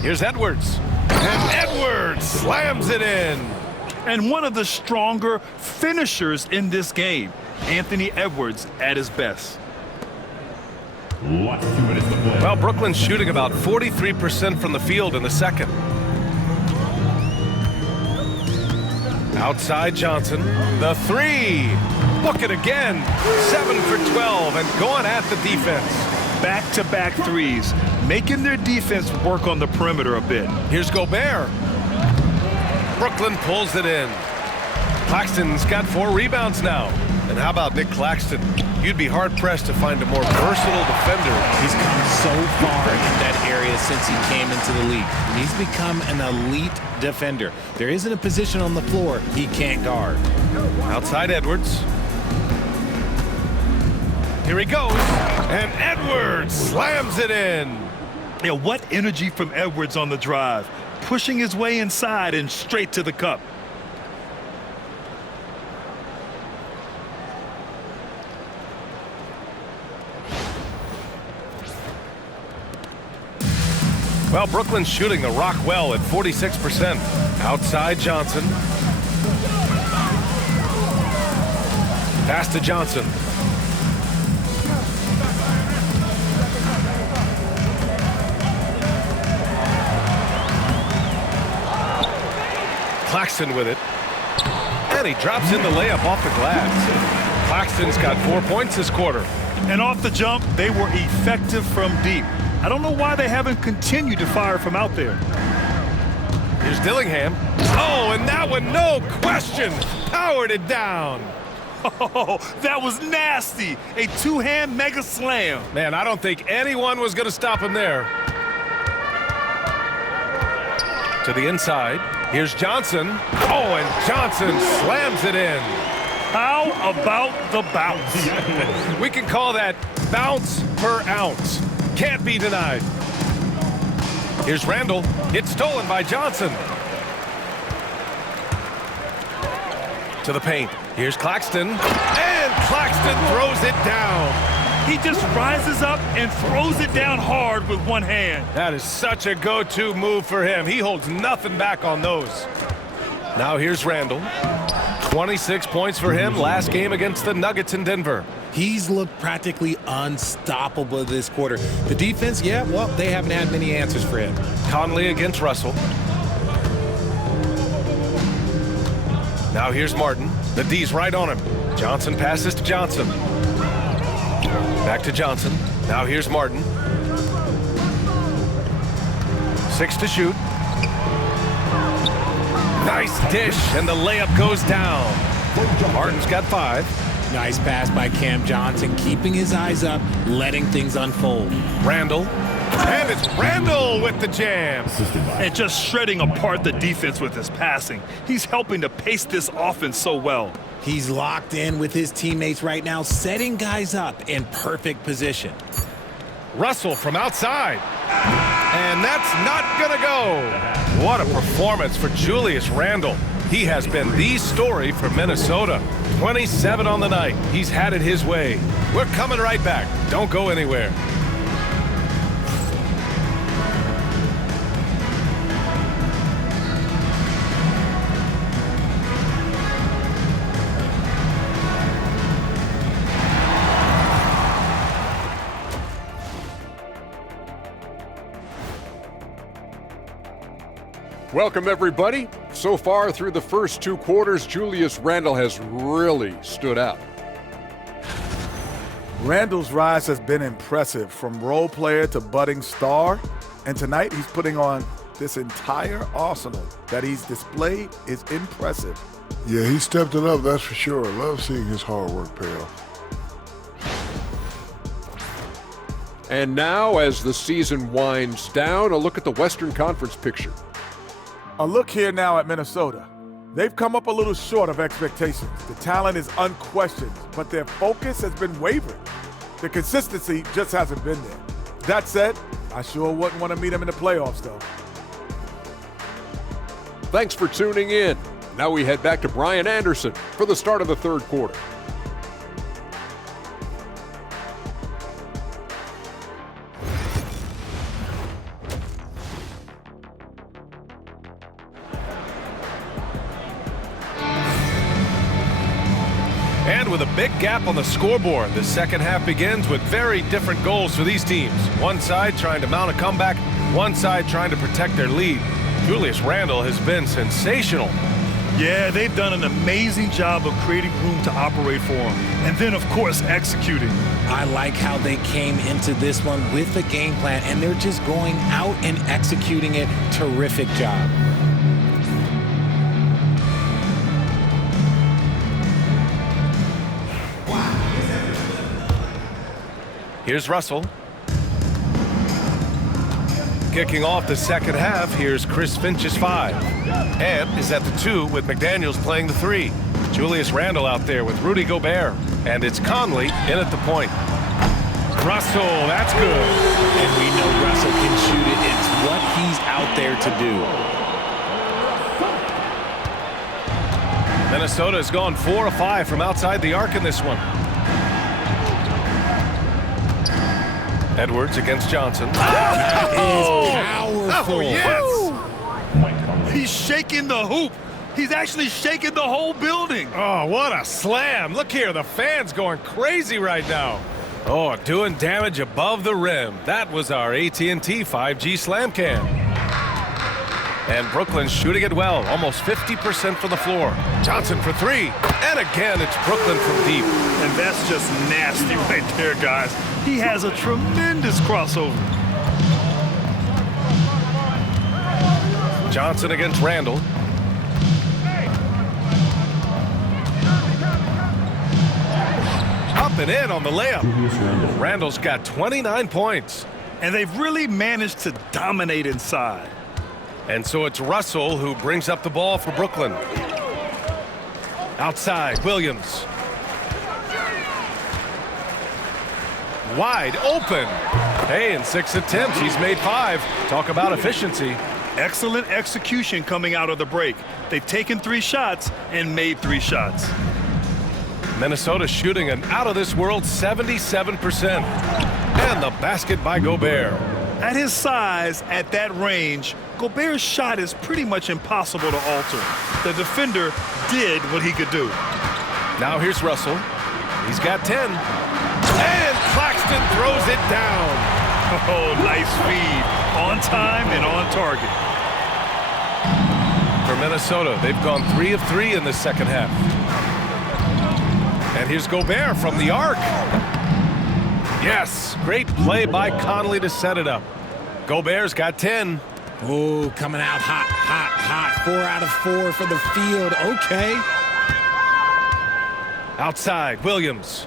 Here's Edwards. And Edwards slams it in. And one of the stronger finishers in this game, Anthony Edwards at his best. Well, Brooklyn's shooting about 43% from the field in the second. Outside Johnson. The three. Book it again. 7 for 12 and going at the defense. Back-to-back threes, making their defense work on the perimeter a bit. Here's Gobert. Brooklyn pulls it in. Claxton's got 4 rebounds now. And how about Nick Claxton? You'd be hard-pressed to find a more versatile defender. He's come so far in that area since he came into the league. He's become an elite defender. There isn't a position on the floor he can't guard. Outside Edwards. Here he goes. And Edwards slams it in. Yeah, what energy from Edwards on the drive. Pushing his way inside and straight to the cup. Well, Brooklyn's shooting the rock well at 46%. Outside Johnson. Pass to Johnson. Claxton with it. And he drops in the layup off the glass. Claxton's got 4 points this quarter. And off the jump, they were effective from deep. I don't know why they haven't continued to fire from out there. Here's Dillingham. Oh, and that one, no question, powered it down. Oh, that was nasty. A two-hand mega slam. Man, I don't think anyone was going to stop him there. To the inside. Here's Johnson. Oh, and Johnson slams it in. How about the bounce? We can call that bounce per ounce. Can't be denied. Here's Randall. It's stolen by Johnson. To the paint. Here's Claxton. And Claxton throws it down. He just rises up and throws it down hard with one hand. That is such a go-to move for him. He holds nothing back on those. Now here's Randall. 26 points for him last game against the Nuggets in Denver. He's looked practically unstoppable this quarter. The defense, yeah, well, they haven't had many answers for him. Conley against Russell. Now here's Martin. The D's right on him. Johnson passes to Johnson. Back to Johnson. Now here's Martin. 6 to shoot. Nice dish, and the layup goes down. Martin's got 5. Nice pass by Cam Johnson, keeping his eyes up, letting things unfold. Randall. And it's Randle with the jam. And just shredding apart the defense with his passing. He's helping to pace this offense so well. He's locked in with his teammates right now, setting guys up in perfect position. Russell from outside. And that's not gonna go. What a performance for Julius Randle. He has been the story for Minnesota. 27 on the night. He's had it his way. We're coming right back. Don't go anywhere. Welcome, everybody. So far through the first two quarters, Julius Randle has really stood out. Randle's rise has been impressive, from role player to budding star. And tonight he's putting on this entire arsenal that he's displayed is impressive. Yeah, he stepped it up, that's for sure. Love seeing his hard work pay off. And now, as the season winds down, a look at the Western Conference picture. A look here now at Minnesota. They've come up a little short of expectations. The talent is unquestioned, but their focus has been wavering. The consistency just hasn't been there. That said, I sure wouldn't want to meet them in the playoffs, though. Thanks for tuning in. Now we head back to Brian Anderson for the start of the third quarter. And with a big gap on the scoreboard, the second half begins with very different goals for these teams. One side trying to mount a comeback, one side trying to protect their lead. Julius Randle has been sensational. Yeah, they've done an amazing job of creating room to operate for him. And then, of course, executing. I like how they came into this one with a game plan, and they're just going out and executing it. Terrific job. Here's Russell. Kicking off the second half, here's Chris Finch's 5. And is at the 2 with McDaniels playing the 3. Julius Randle out there with Rudy Gobert. And it's Conley in at the point. Russell, that's good. And we know Russell can shoot it. It's what he's out there to do. Minnesota has gone 4 of 5 from outside the arc in this one. Edwards against Johnson. That is powerful. Oh, yes. He's shaking the hoop. He's actually shaking the whole building. Oh, what a slam. Look here, the fans going crazy right now. Oh, doing damage above the rim. That was our AT&T 5G slam cam. And Brooklyn's shooting it well, almost 50% from the floor. Johnson for 3. And again, it's Brooklyn from deep. And that's just nasty right there, guys. He has a tremendous crossover. Johnson against Randle. Up and in on the layup. Randle's got 29 points. And they've really managed to dominate inside. And so it's Russell who brings up the ball for Brooklyn. Outside, Williams. Wide open. Hey, in 6 attempts, he's made 5. Talk about efficiency. Excellent execution coming out of the break. They've taken 3 shots and made 3 shots. Minnesota shooting an out-of-this-world 77%. And the basket by Gobert. At his size, at that range, Gobert's shot is pretty much impossible to alter. The defender did what he could do. Now here's Russell. He's got 10. And Claxton throws it down. Oh, nice feed. On time and on target. For Minnesota, they've gone 3 of 3 in the second half. And here's Gobert from the arc. Yes, great play by Conley to set it up. Gobert's got 10. Oh, coming out hot, hot, hot. 4 out of 4 for the field. Okay. Outside, Williams.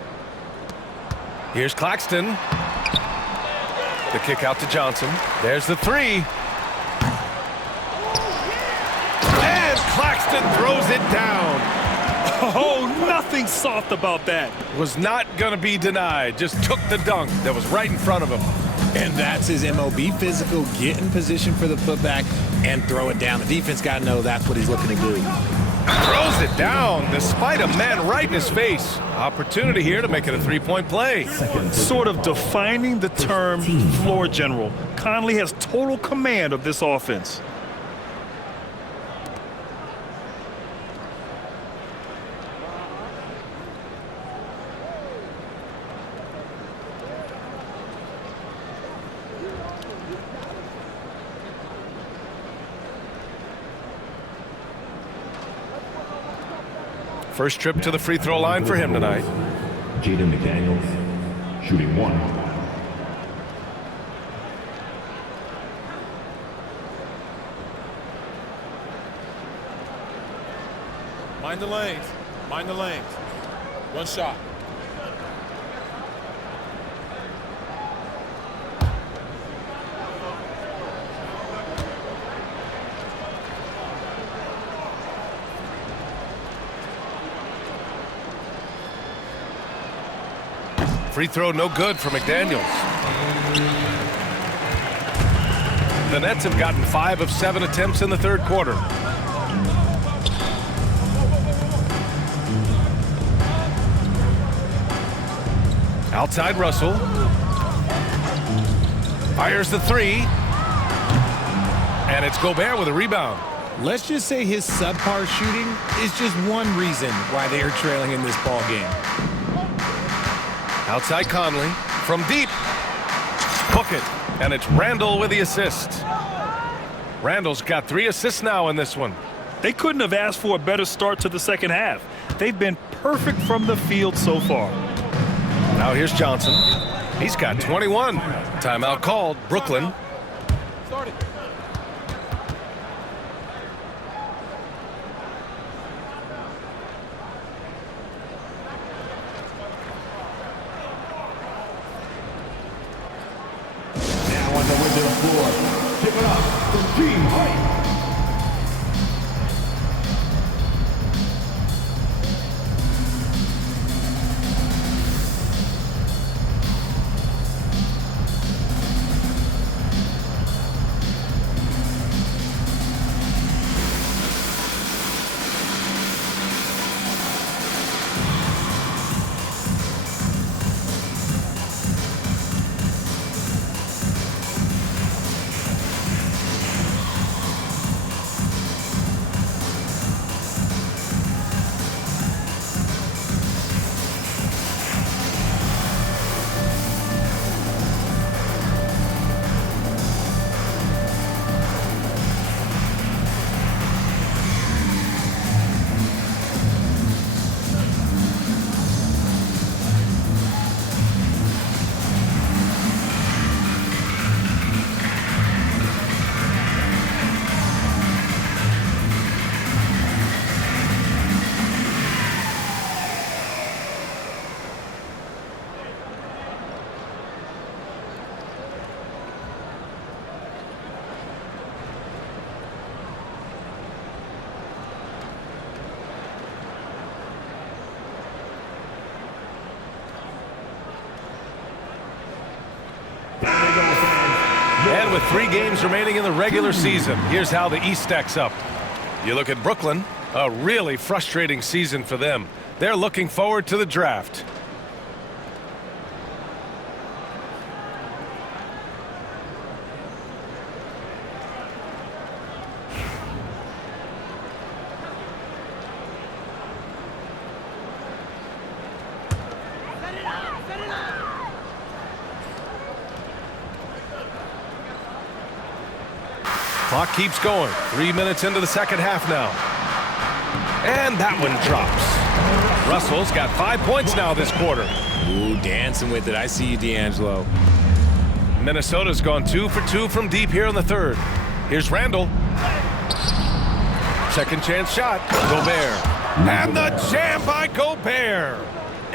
Here's Claxton. The kick out to Johnson. There's the three. And Claxton throws it down. Oh, nothing soft about that. Was not going to be denied. Just took the dunk that was right in front of him. And that's his MO. Be physical, get in position for the putback, and throw it down. The defense got to know that's what he's looking to do. Throws it down despite a man right in his face. Opportunity here to make it a three-point play. Sort of defining the term floor general. Conley has total command of this offense. First trip to the free throw line for him tonight. Jaden McDaniels, shooting 1. Mind the lanes. Mind the lanes. One shot. Free throw no good for McDaniels. The Nets have gotten 5 of 7 attempts in the third quarter. Outside Russell. Fires the three. And it's Gobert with a rebound. Let's just say his subpar shooting is just one reason why they are trailing in this ball game. Outside Conley. From deep. Book it. And it's Randall with the assist. Randall's got 3 assists now in this one. They couldn't have asked for a better start to the second half. They've been perfect from the field so far. Now here's Johnson. He's got 21. Timeout called. Brooklyn. Start it. Now on the way to the floor. Give it up for Team Hype. And with 3 games remaining in the regular season, here's how the East stacks up. You look at Brooklyn, a really frustrating season for them. They're looking forward to the draft. Clock keeps going. 3 minutes into the second half now. And that one drops. Russell's got 5 points now this quarter. Ooh, dancing with it. I see you, D'Angelo. Minnesota's gone 2 for 2 from deep here in the third. Here's Randall. Second chance shot. Gobert. And the jam by Gobert.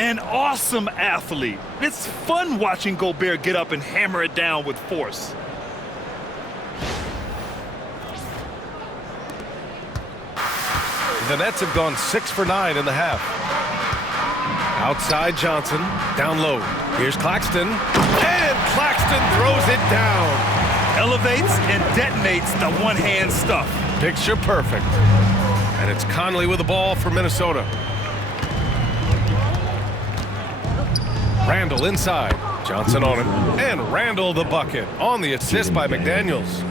An awesome athlete. It's fun watching Gobert get up and hammer it down with force. The Nets have gone 6 for 9 in the half. Outside Johnson, down low. Here's Claxton, and Claxton throws it down. Elevates and detonates the one-hand stuff. Picture perfect. And it's Conley with the ball for Minnesota. Randall inside. Johnson on him. And Randall the bucket on the assist by McDaniels.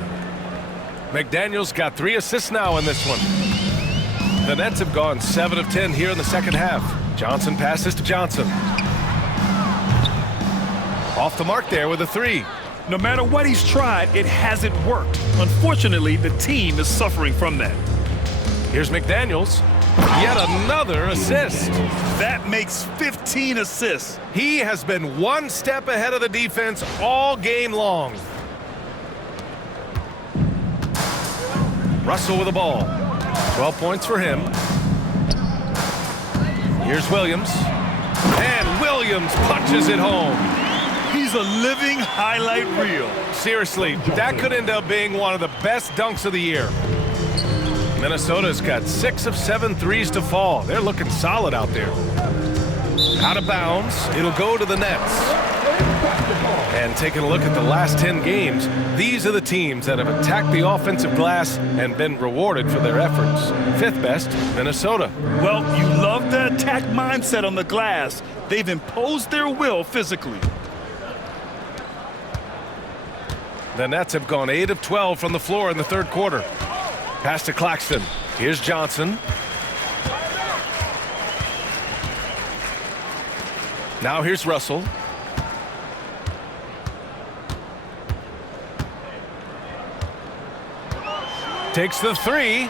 McDaniels got 3 assists now in this one. The Nets have gone 7 of 10 here in the second half. Johnson passes to Johnson. Off the mark there with a 3. No matter what he's tried, it hasn't worked. Unfortunately, the team is suffering from that. Here's McDaniels. Yet another assist. That makes 15 assists. He has been one step ahead of the defense all game long. Russell with the ball. 12 points for him. Here's Williams. And Williams punches it home. He's a living highlight reel. Seriously, that could end up being one of the best dunks of the year. Minnesota's got 6 of 7 threes to fall. They're looking solid out there. Out of bounds, it'll go to the Nets. And taking a look at the last 10 games, these are the teams that have attacked the offensive glass and been rewarded for their efforts. 5th best, Minnesota. Well, you love the attack mindset on the glass. They've imposed their will physically. The Nets have gone 8 of 12 from the floor in the third quarter. Pass to Claxton. Here's Johnson. Now here's Russell. Takes the 3.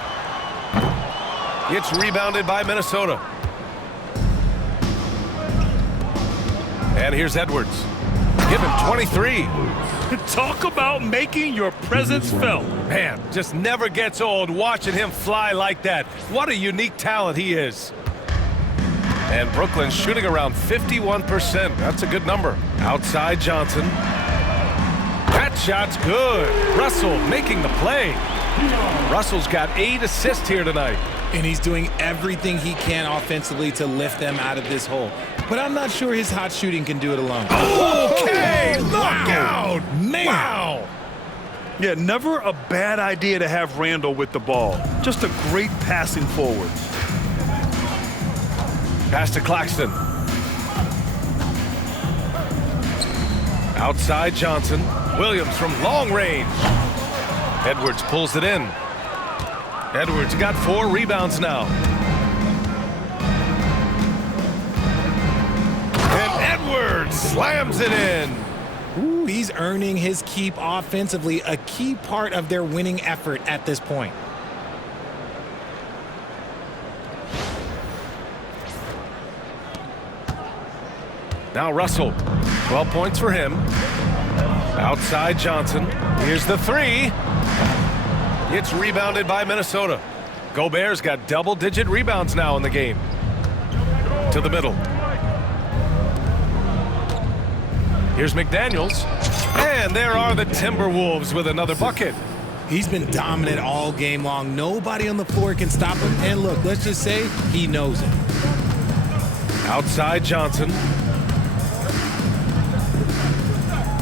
It's rebounded by Minnesota. And here's Edwards. Give him 23. Talk about making your presence felt. Man, just never gets old watching him fly like that. What a unique talent he is. And Brooklyn's shooting around 51%. That's a good number. Outside Johnson. That shot's good. Russell making the play. Russell's got 8 assists here tonight. And he's doing everything he can offensively to lift them out of this hole. But I'm not sure his hot shooting can do it alone. Okay, look out! Man. Wow! Yeah, never a bad idea to have Randall with the ball. Just a great passing forward. Pass to Claxton. Outside Johnson. Williams from long range. Edwards pulls it in. Edwards got 4 rebounds now. And Edwards slams it in. Ooh, he's earning his keep offensively, a key part of their winning effort at this point. Now Russell, 12 points for him. Outside Johnson. Here's the 3. It's rebounded by Minnesota. Gobert's got double-digit rebounds now in the game. To the middle. Here's McDaniels. And there are the Timberwolves with another bucket. He's been dominant all game long. Nobody on the floor can stop him. And look, let's just say he knows it. Outside Johnson.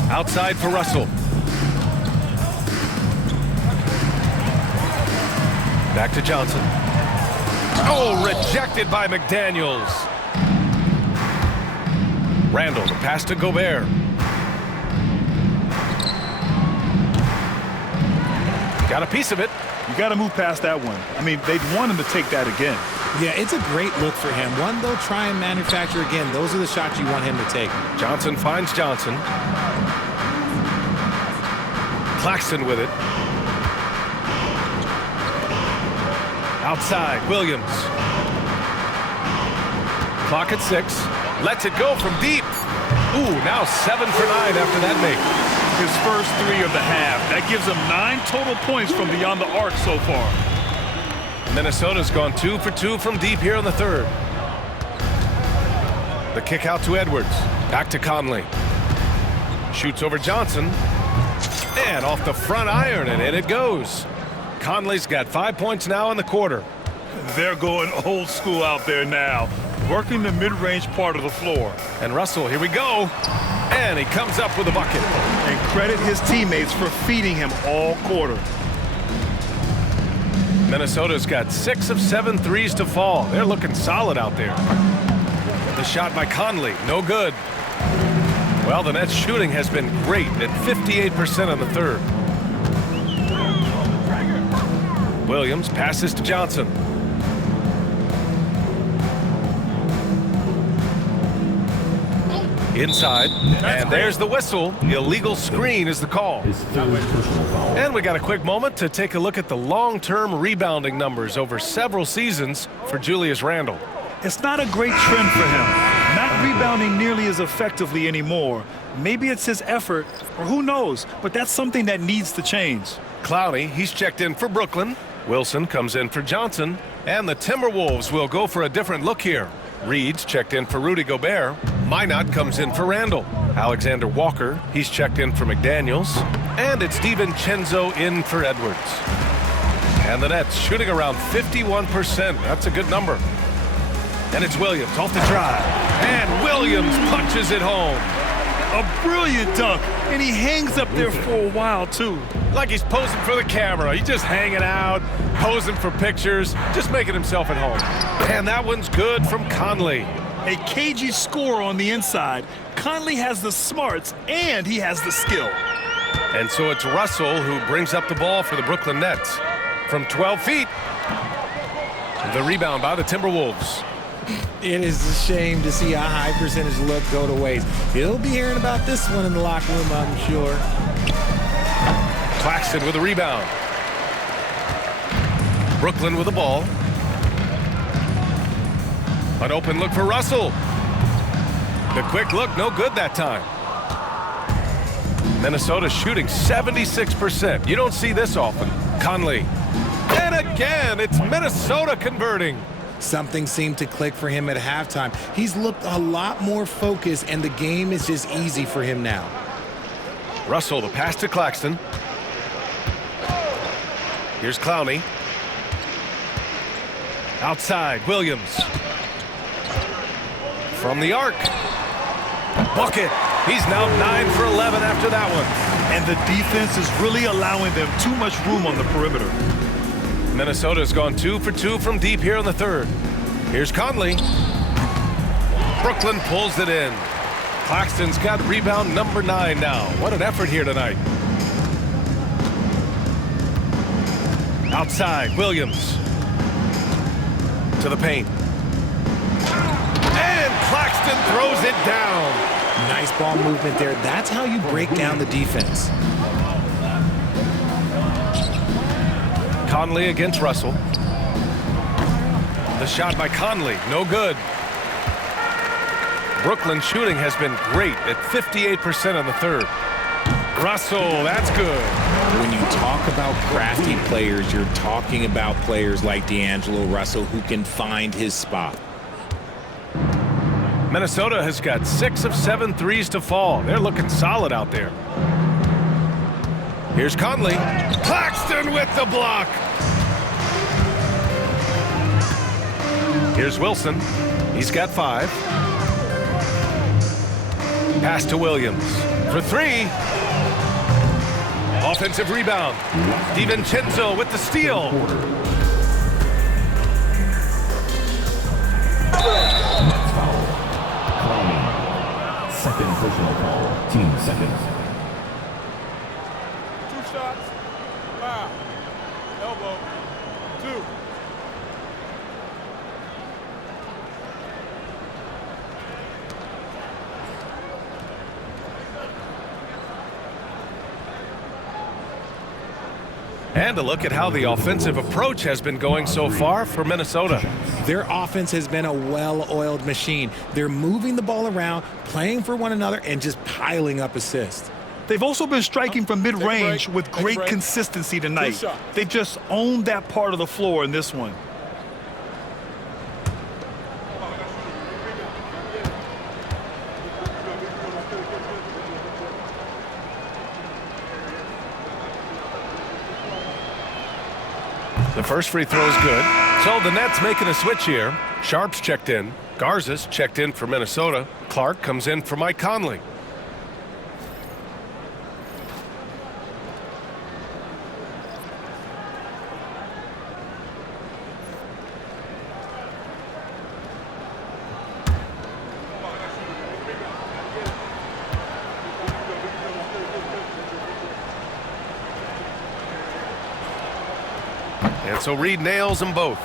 Outside for Russell. Back to Johnson. Oh, rejected by McDaniels. Randall, the pass to Gobert. Got a piece of it. You got to move past that one. I mean, they'd want him to take that again. Yeah, it's a great look for him. One they'll try and manufacture again. Those are the shots you want him to take. Johnson finds Johnson. Claxton with it. Outside, Williams. Clock at 6. Lets it go from deep. Ooh, now 7 for 9 after that make. His first 3 of the half. That gives him 9 total points from beyond the arc so far. Minnesota's gone 2 for 2 from deep here in the third. The kick out to Edwards. Back to Conley. Shoots over Johnson. And off the front iron, and in it goes. Conley's got 5 points now in the quarter. They're going old school out there now, working the mid-range part of the floor. And Russell, here we go. And he comes up with a bucket. And credit his teammates for feeding him all quarter. Minnesota's got 6 of 7 threes to fall. They're looking solid out there. The shot by Conley, no good. Well, the Nets shooting has been great at 58% in the third. Williams passes to Johnson. Inside, and there's the whistle. Illegal screen is the call. And we got a quick moment to take a look at the long-term rebounding numbers over several seasons for Julius Randle. It's not a great trend for him, not rebounding nearly as effectively anymore. Maybe it's his effort, or who knows, but that's something that needs to change. Clowney, he's checked in for Brooklyn. Wilson comes in for Johnson, and the Timberwolves will go for a different look here. Reed's checked in for Rudy Gobert. Minot comes in for Randle. Alexander Walker, he's checked in for McDaniels. And it's DiVincenzo in for Edwards. And the Nets shooting around 51%. That's a good number. And it's Williams off the drive. And Williams punches it home. A brilliant dunk, and he hangs up there for a while, too. Like he's posing for the camera. He's just hanging out, posing for pictures, just making himself at home. And that one's good from Conley. A cagey score on the inside. Conley has the smarts, and he has the skill. And so it's Russell who brings up the ball for the Brooklyn Nets. From 12 feet, the rebound by the Timberwolves. It is a shame to see a high percentage look go to waste. He'll be hearing about this one in the locker room, I'm sure. Claxton with a rebound. Brooklyn with the ball. An open look for Russell. The quick look, no good that time. Minnesota shooting 76%. You don't see this often. Conley. And again, it's Minnesota converting. Something seemed to click for him at halftime. He's looked a lot more focused, and the game is just easy for him now. Russell, the pass to Claxton. Here's Clowney. Outside, Williams. From the arc. Bucket. He's now 9 for 11 after that one. And the defense is really allowing them too much room on the perimeter. Minnesota's gone 2 for 2 from deep here in the third. Here's Conley. Brooklyn pulls it in. Claxton's got rebound number 9 now. What an effort here tonight. Outside, Williams. To the paint. And Claxton throws it down. Nice ball movement there. That's how you break down the defense. Conley against Russell. The shot by Conley, no good. Brooklyn shooting has been great at 58% in the third. Russell, that's good. When you talk about crafty players, you're talking about players like D'Angelo Russell who can find his spot. Minnesota has got 6 of 7 threes to fall. They're looking solid out there. Here's Conley. Claxton with the block. Here's Wilson. He's got 5. Pass to Williams for 3. Offensive rebound. DiVincenzo with the steal. Second personal foul. Team seconds. 2 shots. Foul. Elbow. 2. And a look at how the offensive approach has been going so far for Minnesota. Their offense has been a well-oiled machine. They're moving the ball around, playing for one another, and just piling up assists. They've also been striking from mid-range with great consistency tonight. They just owned that part of the floor in this one. The first free throw is good. So the Nets making a switch here. Sharp's checked in. Garza's checked in for Minnesota. Clark comes in for Mike Conley. And so Reed nails them both.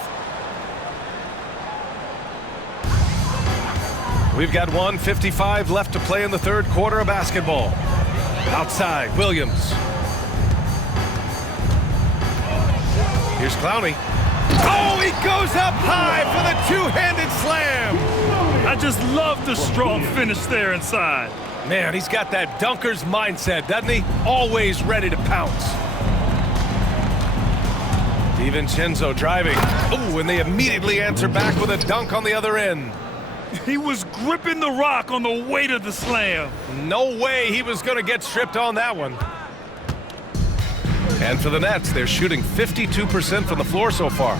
We've got 1:55 left to play in the third quarter of basketball. Outside, Williams. Here's Clowney. Oh, he goes up high for the two-handed slam. I just love the strong finish there inside. Man, he's got that dunker's mindset, doesn't he? Always ready to pounce. DiVincenzo driving. Oh, and they immediately answer back with a dunk on the other end. He was gripping the rock on the weight of the slam. No way he was going to get stripped on that one. And for the Nets, they're shooting 52% from the floor so far.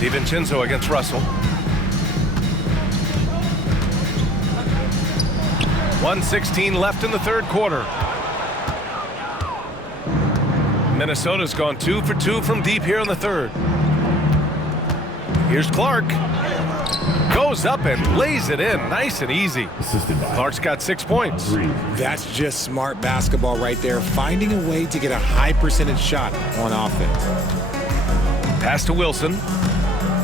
DiVincenzo against Russell. 1:16 left in the third quarter. Minnesota's gone 2 for 2 from deep here in the third. Here's Clark. Goes up and lays it in nice and easy. Clark's got 6 points. That's just smart basketball right there, finding a way to get a high percentage shot on offense. Pass to Wilson.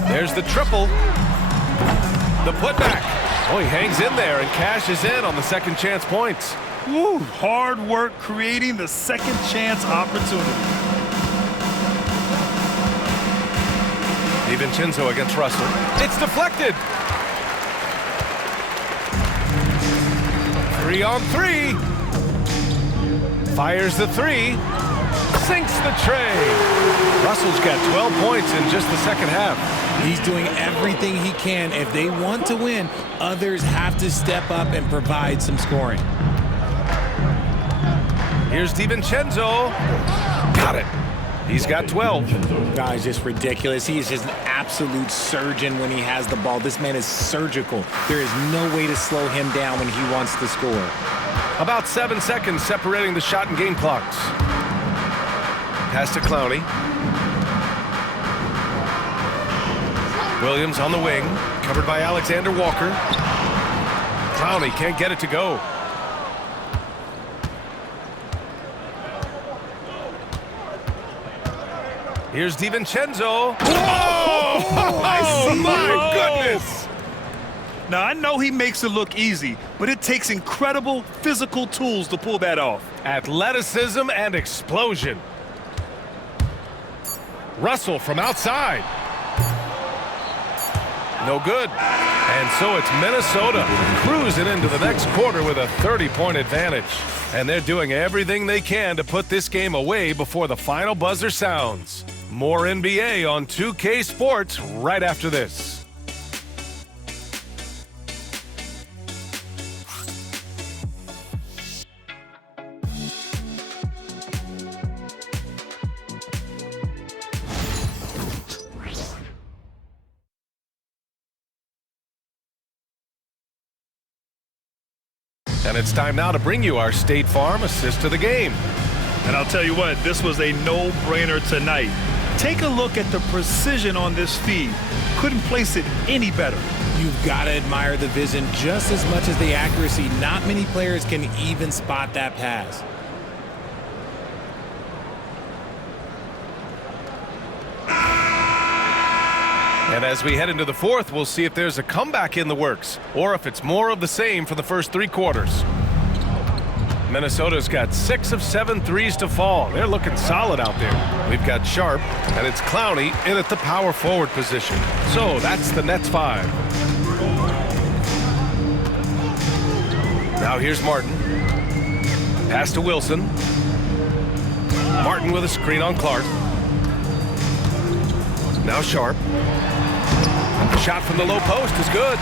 There's the triple. The putback. Oh, he hangs in there and cashes in on the second chance points. Woo, hard work creating the second chance opportunity. DiVincenzo against Russell. It's deflected. 3 on 3. Fires the 3. Sinks the tray. Russell's got 12 points in just the second half. He's doing everything he can. If they want to win, others have to step up and provide some scoring. Here's DiVincenzo. Got it. He's got 12. Guy's just ridiculous. He is just an absolute surgeon when he has the ball. This man is surgical. There is no way to slow him down when he wants to score. About 7 seconds separating the shot and game clocks. Pass to Clowney. Williams on the wing, covered by Alexander Walker. Clowney can't get it to go. Here's DiVincenzo. Whoa! Oh, my goodness! Now, I know he makes it look easy, but it takes incredible physical tools to pull that off. Athleticism and explosion. Russell from outside. No good. And so it's Minnesota cruising into the next quarter with a 30-point advantage. And they're doing everything they can to put this game away before the final buzzer sounds. More NBA on 2K Sports right after this. And it's time now to bring you our State Farm assist to the game. And I'll tell you what, this was a no-brainer tonight. Take a look at the precision on this feed. Couldn't place it any better. You've got to admire the vision just as much as the accuracy. Not many players can even spot that pass. And as we head into the fourth, we'll see if there's a comeback in the works or if it's more of the same for the first 3 quarters. Minnesota's got 6 of 7 threes to fall. They're looking solid out there. We've got Sharp, and it's Clowney in at the power forward position. So that's the Nets 5. Now here's Martin. Pass to Wilson. Martin with a screen on Clark. Now Sharp. Shot from the low post is good.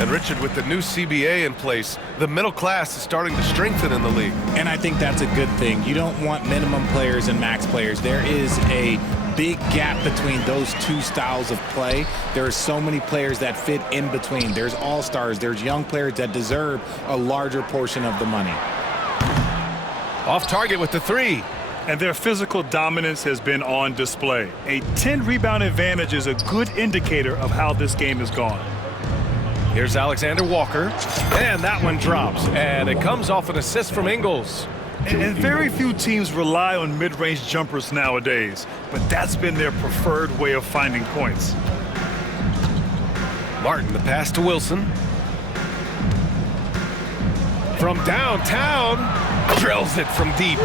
And Richard, with the new CBA in place, the middle class is starting to strengthen in the league. And I think that's a good thing. You don't want minimum players and max players. There is a big gap between those two styles of play. There are so many players that fit in between. There's all-stars. There's young players that deserve a larger portion of the money. Off target with the three. And their physical dominance has been on display. A 10-rebound advantage is a good indicator of how this game has gone. Here's Alexander Walker, and that one drops, and it comes off an assist from Ingles. And very few teams rely on mid-range jumpers nowadays, but that's been their preferred way of finding points. Martin, the pass to Wilson. From downtown, drills it from deep.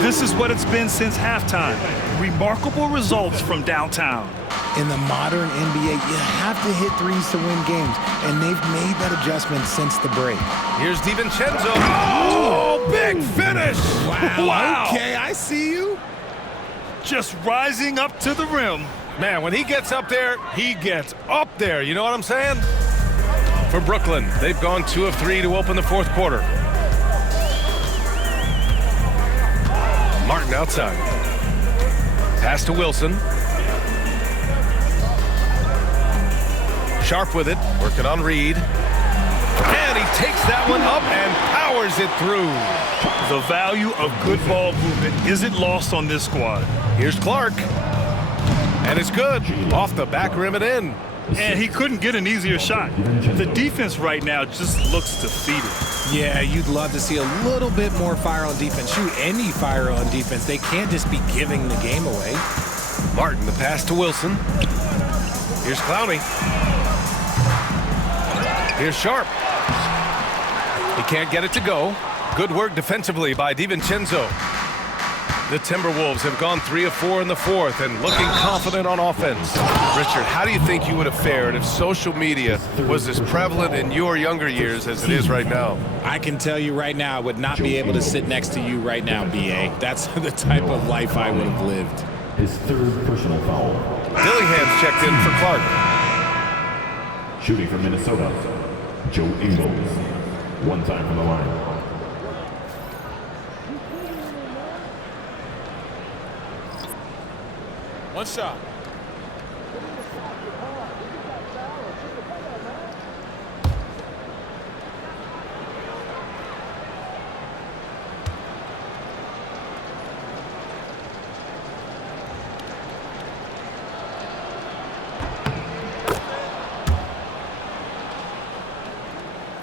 This is what it's been since halftime. Remarkable results from downtown. In the modern NBA, you have to hit threes to win games, and they've made that adjustment since the break. Here's DiVincenzo. Oh, big finish! Wow. Okay, I see you. Just rising up to the rim. Man, when he gets up there, he gets up there. You know what I'm saying? For Brooklyn, they've gone 2 of 3 to open the fourth quarter. Martin outside. Pass to Wilson. Sharp with it, working on Reed. And he takes that one up and powers it through. The value of good ball movement isn't lost on this squad. Here's Clark. And it's good. Off the back rim and in. And he couldn't get an easier shot. The defense right now just looks defeated. Yeah, you'd love to see a little bit more fire on defense. Shoot, any fire on defense. They can't just be giving the game away. Martin, the pass to Wilson. Here's Clowney. Here's Sharp. He can't get it to go. Good work defensively by DiVincenzo. The Timberwolves have gone 3 of 4 in the fourth and looking confident on offense. Richard, how do you think you would have fared if social media was as prevalent in your younger years as it is right now? I can tell you right now, I would not be able to sit next to you right now, B.A. That's the type of life I would have lived. His third personal foul. Dillingham's checked in for Clark. Shooting from Minnesota, Joe Ingles. One time from the line. One shot.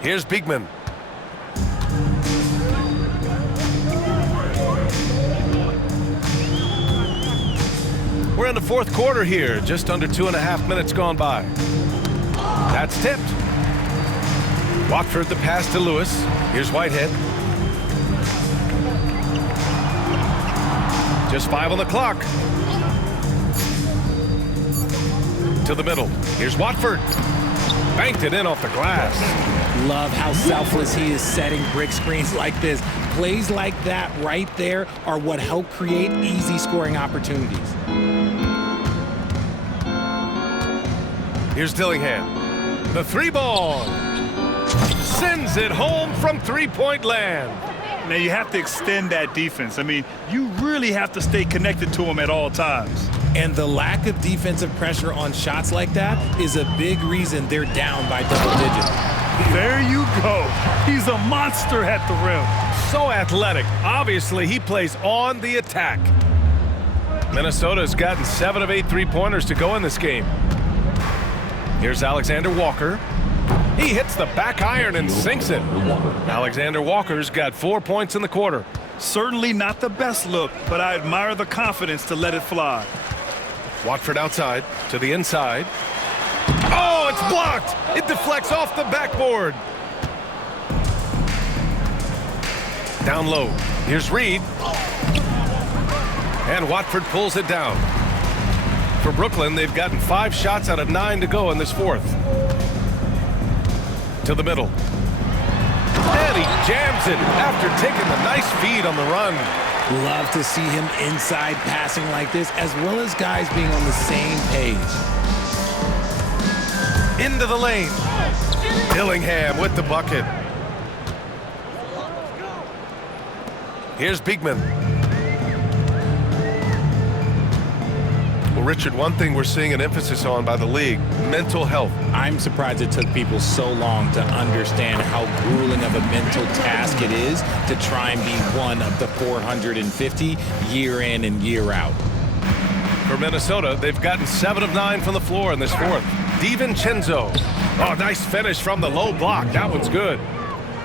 Here's Bigman. We're in the fourth quarter here, just under 2.5 minutes gone by. That's tipped. Watford the pass to Lewis. Here's Whitehead. Just 5 on the clock. To the middle. Here's Watford. Banked it in off the glass. Love how selfless he is setting brick screens like this. Plays like that right there are what help create easy scoring opportunities. Here's Dillingham. The 3-ball. Sends it home from three-point land. Now you have to extend that defense. I mean, you really have to stay connected to him at all times. And the lack of defensive pressure on shots like that is a big reason they're down by double digits. There you go. He's a monster at the rim. So athletic. Obviously, he plays on the attack. Minnesota's gotten 7 of 8 3-pointers to go in this game. Here's Alexander Walker. He hits the back iron and sinks it. Alexander Walker's got 4 points in the quarter. Certainly not the best look, but I admire the confidence to let it fly. Watford outside to the inside. Oh, it's blocked. It deflects off the backboard. Down low. Here's Reed. And Watford pulls it down. For Brooklyn, they've gotten 5 shots out of 9 to go in this fourth. To the middle. And he jams it after taking the nice feed on the run. Love to see him inside passing like this, as well as guys being on the same page. Into the lane. Dillingham with the bucket. Here's Beekman. Well, Richard, one thing we're seeing an emphasis on by the league, mental health. I'm surprised it took people so long to understand how grueling of a mental task it is to try and be one of the 450 year in and year out. For Minnesota, they've gotten 7 of 9 from the floor in this fourth. DiVincenzo. Oh, nice finish from the low block. That one's good.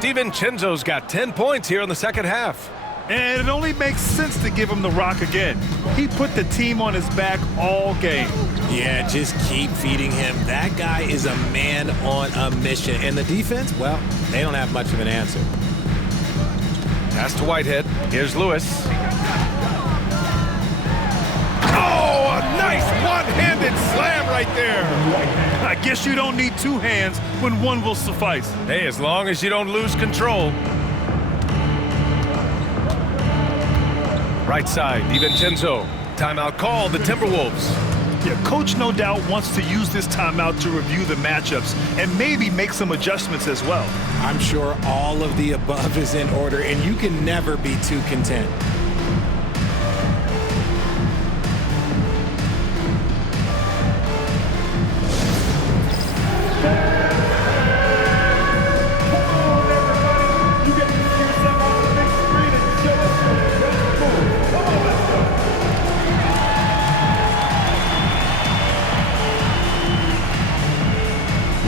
DiVincenzo's got 10 points here in the second half. And it only makes sense to give him the rock again. He put the team on his back all game. Yeah, just keep feeding him. That guy is a man on a mission. And the defense, well, they don't have much of an answer. Pass to Whitehead. Here's Lewis. Oh, a nice one-handed slam right there. I guess you don't need two hands when one will suffice. Hey, as long as you don't lose control. Right side, DiVincenzo. Timeout called, the Timberwolves. Yeah, coach no doubt wants to use this timeout to review the matchups and maybe make some adjustments as well. I'm sure all of the above is in order, and you can never be too content.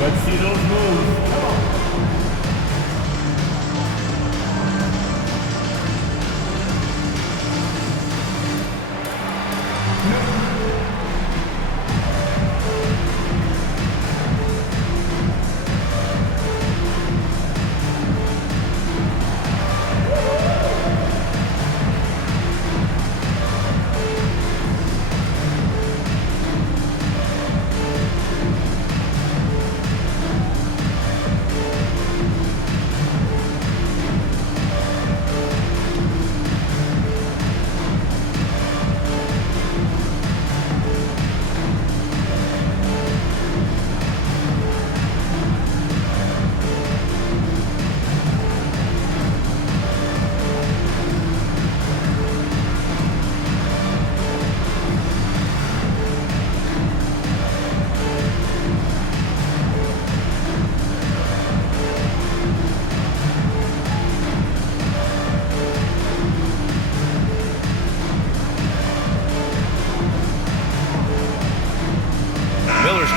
Let's see those moves. Come on.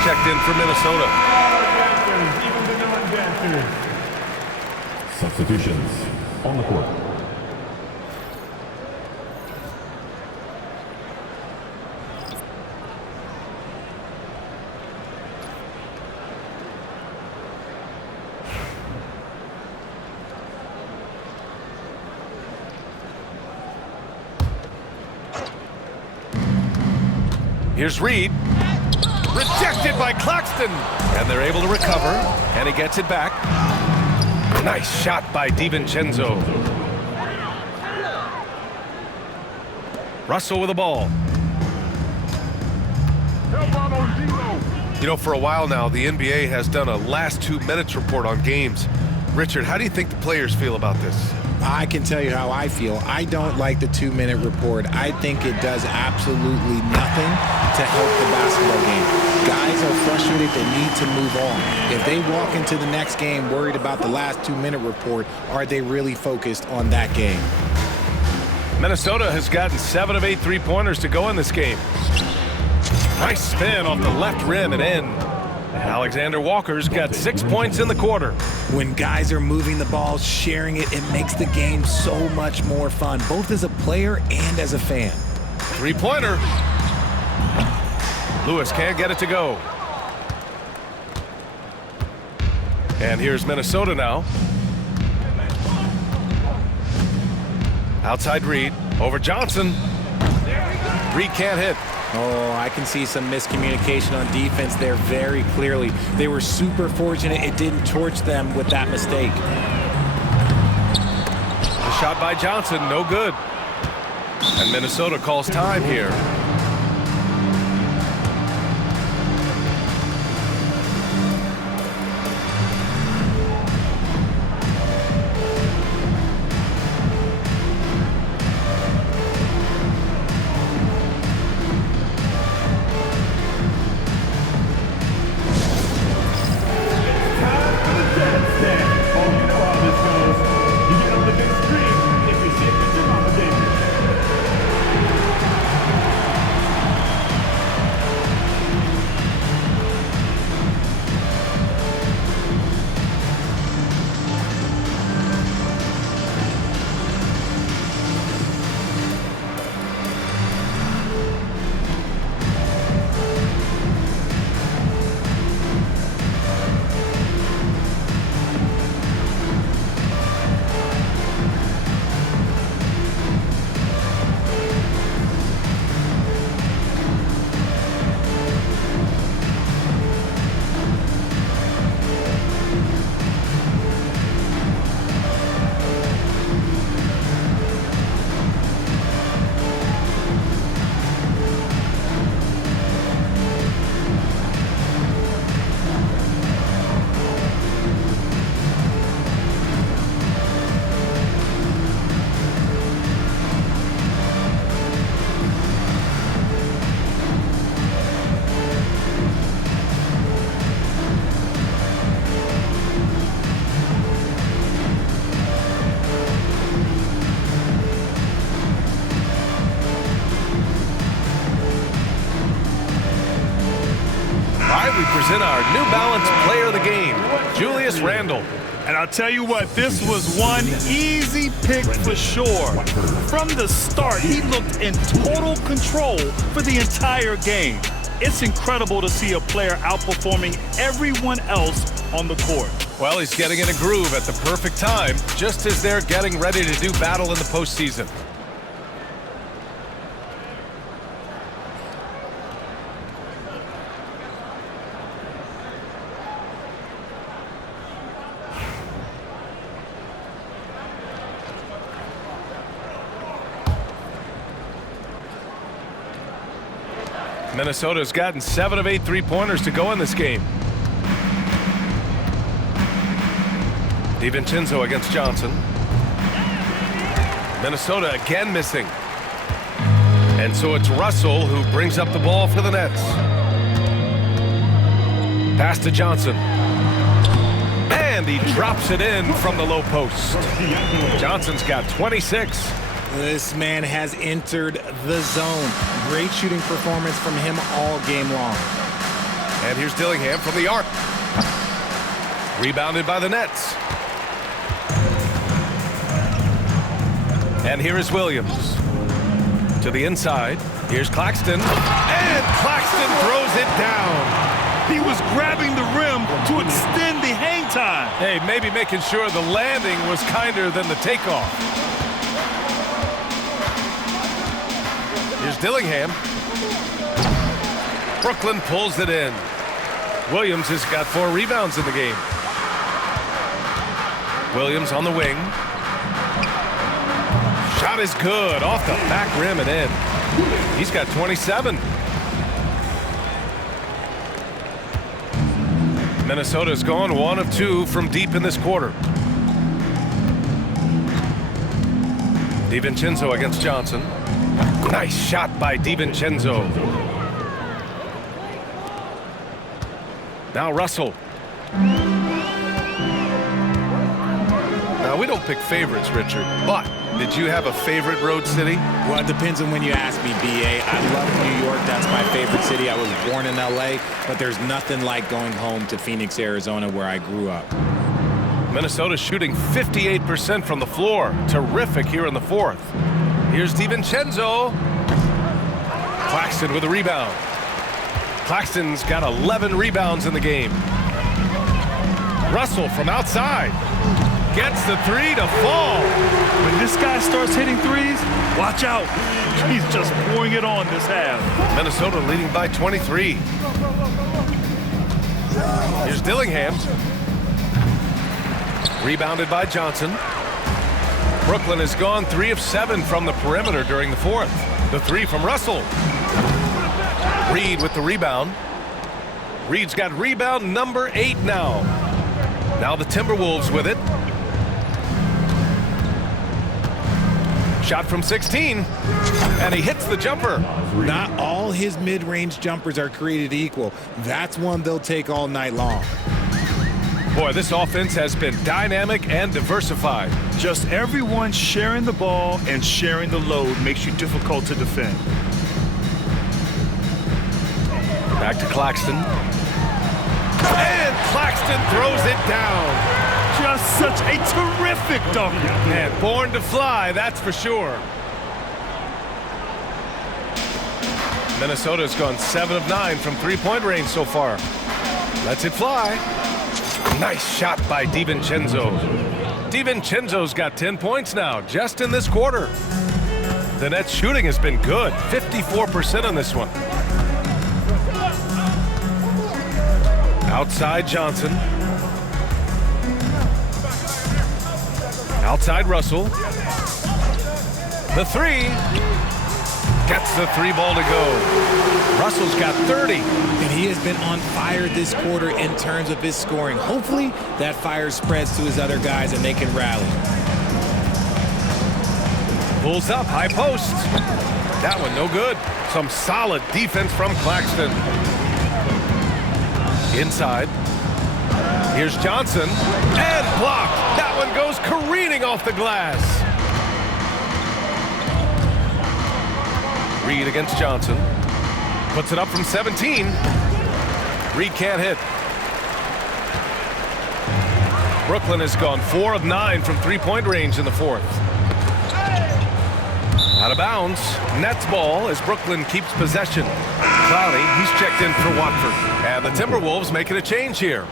Checked in for Minnesota. Even the non-dancers. Substitutions on the court. Here's Reed. Rejected by Claxton. And they're able to recover, and he gets it back. Nice shot by DiVincenzo. Russell with the ball. You know, for a while now, the NBA has done a last 2 minutes report on games. Richard, how do you think the players feel about this? I can tell you how I feel. I don't like the 2-minute report. I think it does absolutely nothing to help the basketball game. Guys are frustrated. They need to move on. If they walk into the next game worried about the last 2-minute report, are they really focused on that game? Minnesota has gotten 7 of 8 3-pointers to go in this game. Nice spin off the left rim and in. Alexander Walker's got 6 points in the quarter. When guys are moving the ball, sharing it, it makes the game so much more fun, both as a player and as a fan. 3-pointer. Lewis can't get it to go. And here's Minnesota now. Outside Reed. Over Johnson. Reed can't hit. Oh, I can see some miscommunication on defense there very clearly. They were super fortunate it didn't torch them with that mistake. A shot by Johnson, no good. And Minnesota calls time here. in our New Balance Player of the Game, Julius Randle. And I'll tell you what, this was one easy pick for sure. From the start, he looked in total control for the entire game. It's incredible to see a player outperforming everyone else on the court. Well, he's getting in a groove at the perfect time, just as they're getting ready to do battle in the postseason. Minnesota's gotten 7 of 8 three-pointers to go in this game. DiVincenzo against Johnson. Minnesota again missing. And so it's Russell who brings up the ball for the Nets. Pass to Johnson. And he drops it in from the low post. Johnson's got 26. This man has entered the zone. Great shooting performance from him all game long. And here's Dillingham from the arc. Rebounded by the Nets. And here is Williams. To the inside. Here's Claxton. And Claxton throws it down. He was grabbing the rim to extend the hang time. Hey, maybe making sure the landing was kinder than the takeoff. Here's Dillingham. Brooklyn pulls it in. Williams has got 4 rebounds in the game. Williams on the wing. Shot is good. Off the back rim and in. He's got 27. Minnesota's gone 1 of 2 from deep in this quarter. DiVincenzo against Johnson. Nice shot by DiVincenzo. Now Russell. Now, we don't pick favorites, Richard, but did you have a favorite road city? Well, it depends on when you ask me, B.A. I love New York. That's my favorite city. I was born in L.A., but there's nothing like going home to Phoenix, Arizona, where I grew up. Minnesota's shooting 58% from the floor. Terrific here in the 4th. Here's DiVincenzo. Claxton with a rebound. Claxton's got 11 rebounds in the game. Russell from outside. Gets the 3 to fall. When this guy starts hitting threes, watch out. He's just pouring it on this half. Minnesota leading by 23. Here's Dillingham. Rebounded by Johnson. Brooklyn has gone 3 of 7 from the perimeter during the 4th. The 3 from Russell. Reed with the rebound. Reed's got rebound number 8 now. Now the Timberwolves with it. Shot from 16, and he hits the jumper. Not all his mid-range jumpers are created equal. That's one they'll take all night long. Boy, this offense has been dynamic and diversified. Just everyone sharing the ball and sharing the load makes you difficult to defend. Back to Claxton. And Claxton throws it down. Just such a terrific dunk. Man, born to fly, that's for sure. Minnesota's gone 7 of 9 from three-point range so far. Lets it fly. Nice shot by DiVincenzo. DiVincenzo's got 10 points now, just in this quarter. The Nets shooting has been good, 54% on this one. Outside Johnson. Outside Russell. The 3. Gets the 3 ball to go. Russell's got 30. And he has been on fire this quarter in terms of his scoring. Hopefully that fire spreads to his other guys and they can rally. Pulls up, high post. That one no good. Some solid defense from Claxton. Inside. Here's Johnson. And blocked. That one goes careening off the glass. Reed against Johnson. Puts it up from 17. Reed can't hit. Brooklyn has gone 4 of 9 from three-point range in the fourth. Out of bounds. Nets ball as Brooklyn keeps possession. Clowney, he's checked in for Watford. And the Timberwolves making a change here.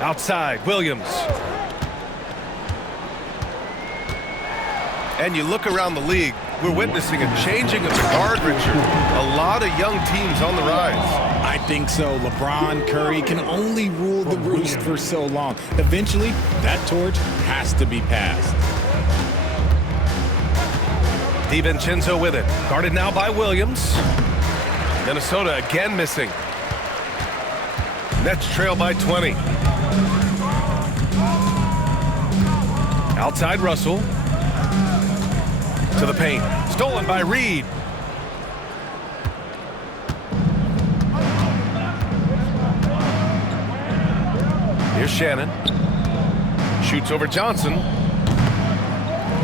Outside, Williams. And you look around the league, we're witnessing a changing of the guard, Richard. A lot of young teams on the rise. I think so. LeBron, Curry can only rule the roost for so long. Eventually, that torch has to be passed. DiVincenzo with it. Guarded now by Williams. Minnesota again missing. Nets trail by 20. Outside Russell. To the paint. Stolen by Reed. Here's Shannon. Shoots over Johnson.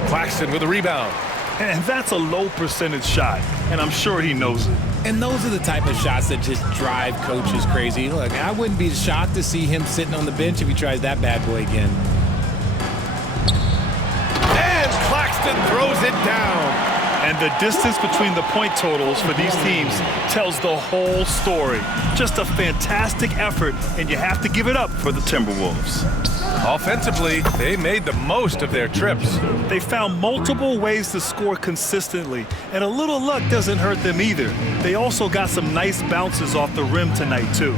Claxton with a rebound. And that's a low percentage shot, and I'm sure he knows it. And those are the type of shots that just drive coaches crazy. Look, I wouldn't be shocked to see him sitting on the bench if he tries that bad boy again. And Claxton throws it down. And the distance between the point totals for these teams tells the whole story. Just a fantastic effort, and you have to give it up for the Timberwolves. Offensively, they made the most of their trips. They found multiple ways to score consistently, and a little luck doesn't hurt them either. They also got some nice bounces off the rim tonight, too.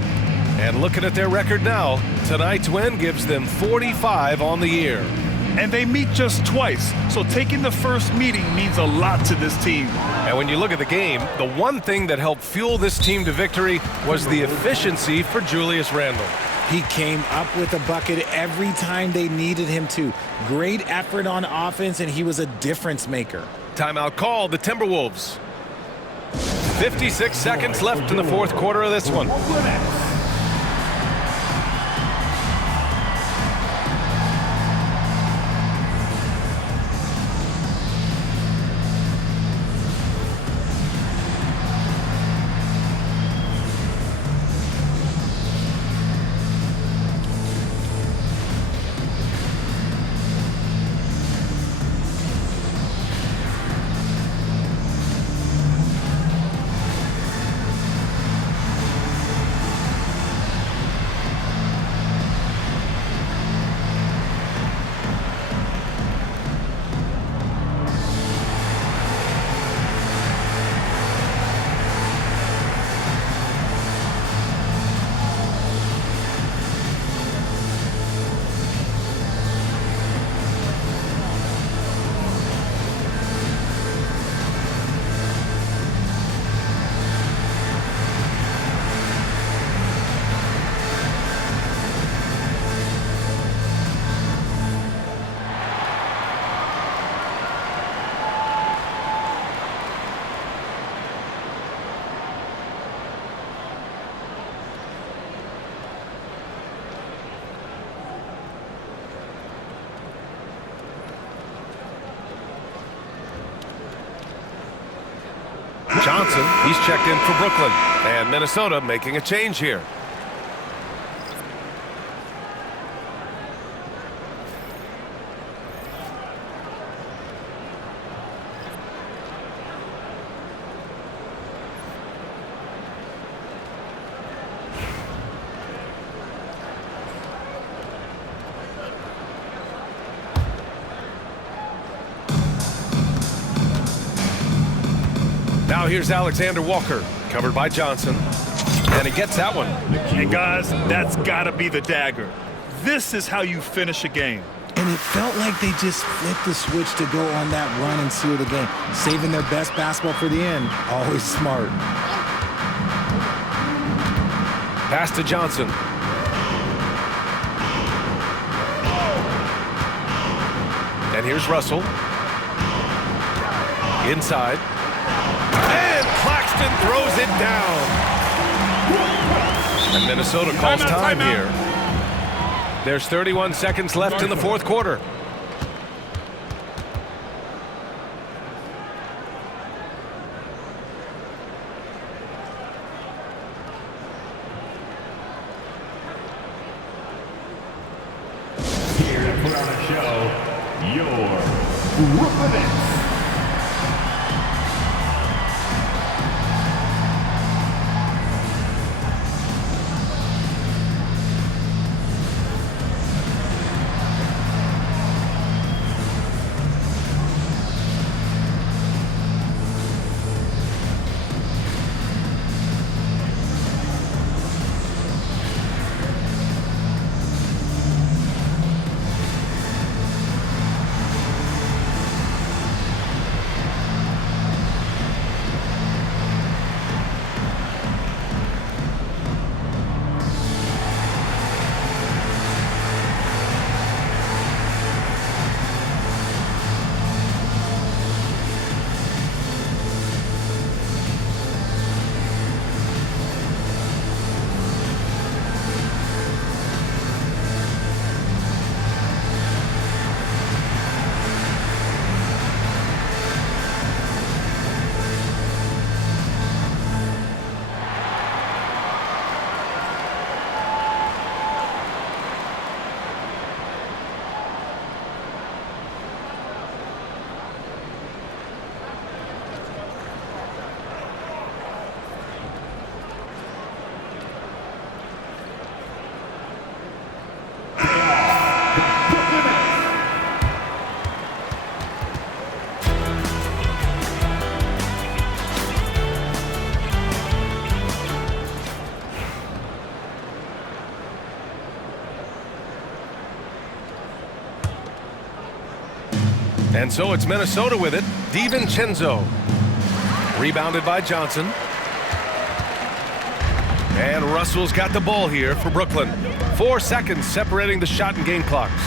And looking at their record now, tonight's win gives them 45 on the year. And they meet just twice, so taking the first meeting means a lot to this team. And when you look at the game, the one thing that helped fuel this team to victory was the efficiency for Julius Randle. He came up with a bucket every time they needed him to. Great effort on offense, and he was a difference maker. Timeout called, the Timberwolves. 56 seconds left in the fourth quarter of this one. Johnson, he's checked in for Brooklyn. And Minnesota making a change here. Now here's Alexander Walker, covered by Johnson. And he gets that one. And guys, that's got to be the dagger. This is how you finish a game. And it felt like they just flipped the switch to go on that run and seal the game. Saving their best basketball for the end. Always smart. Pass to Johnson. And here's Russell. Inside. And Claxton throws it down. And Minnesota calls time here. There's 31 seconds left in the fourth quarter. Here to put on a show, your Brooklyn Nets. And so it's Minnesota with it. DiVincenzo. Rebounded by Johnson. And Russell's got the ball here for Brooklyn. 4 seconds separating the shot and game clocks.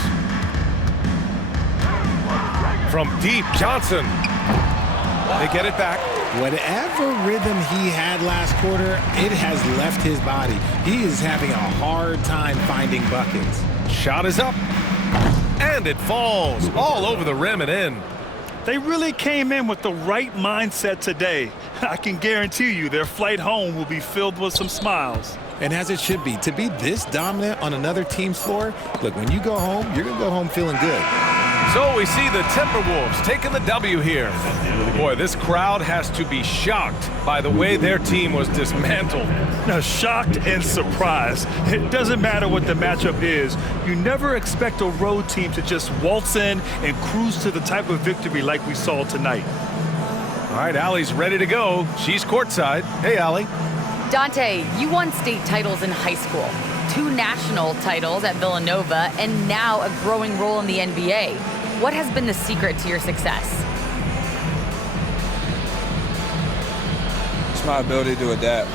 From deep, Johnson. They get it back. Whatever rhythm he had last quarter, it has left his body. He is having a hard time finding buckets. Shot is up. And it falls all over the rim and in. They really came in with the right mindset today. I can guarantee you their flight home will be filled with some smiles. And as it should be, to be this dominant on another team's floor, look, when you go home, you're going to go home feeling good. So we see the Timberwolves taking the W here. Boy, this crowd has to be shocked by the way their team was dismantled. Now, shocked and surprised. It doesn't matter what the matchup is. You never expect a road team to just waltz in and cruise to the type of victory like we saw tonight. All right, Allie's ready to go. She's courtside. Hey, Allie. Dante, you won state titles in high school, 2 national titles at Villanova, and now a growing role in the NBA. What has been the secret to your success? Just my ability to adapt.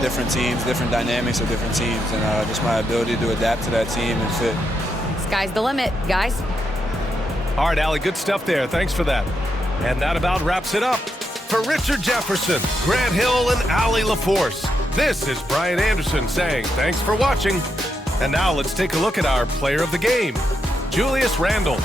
Different teams, different dynamics of different teams, and just my ability to adapt to that team and fit. Sky's the limit, guys. All right, Allie, good stuff there. Thanks for that. And that about wraps it up. For Richard Jefferson, Grant Hill, and Allie LaForce, this is Brian Anderson saying thanks for watching. And now let's take a look at our player of the game, Julius Randle.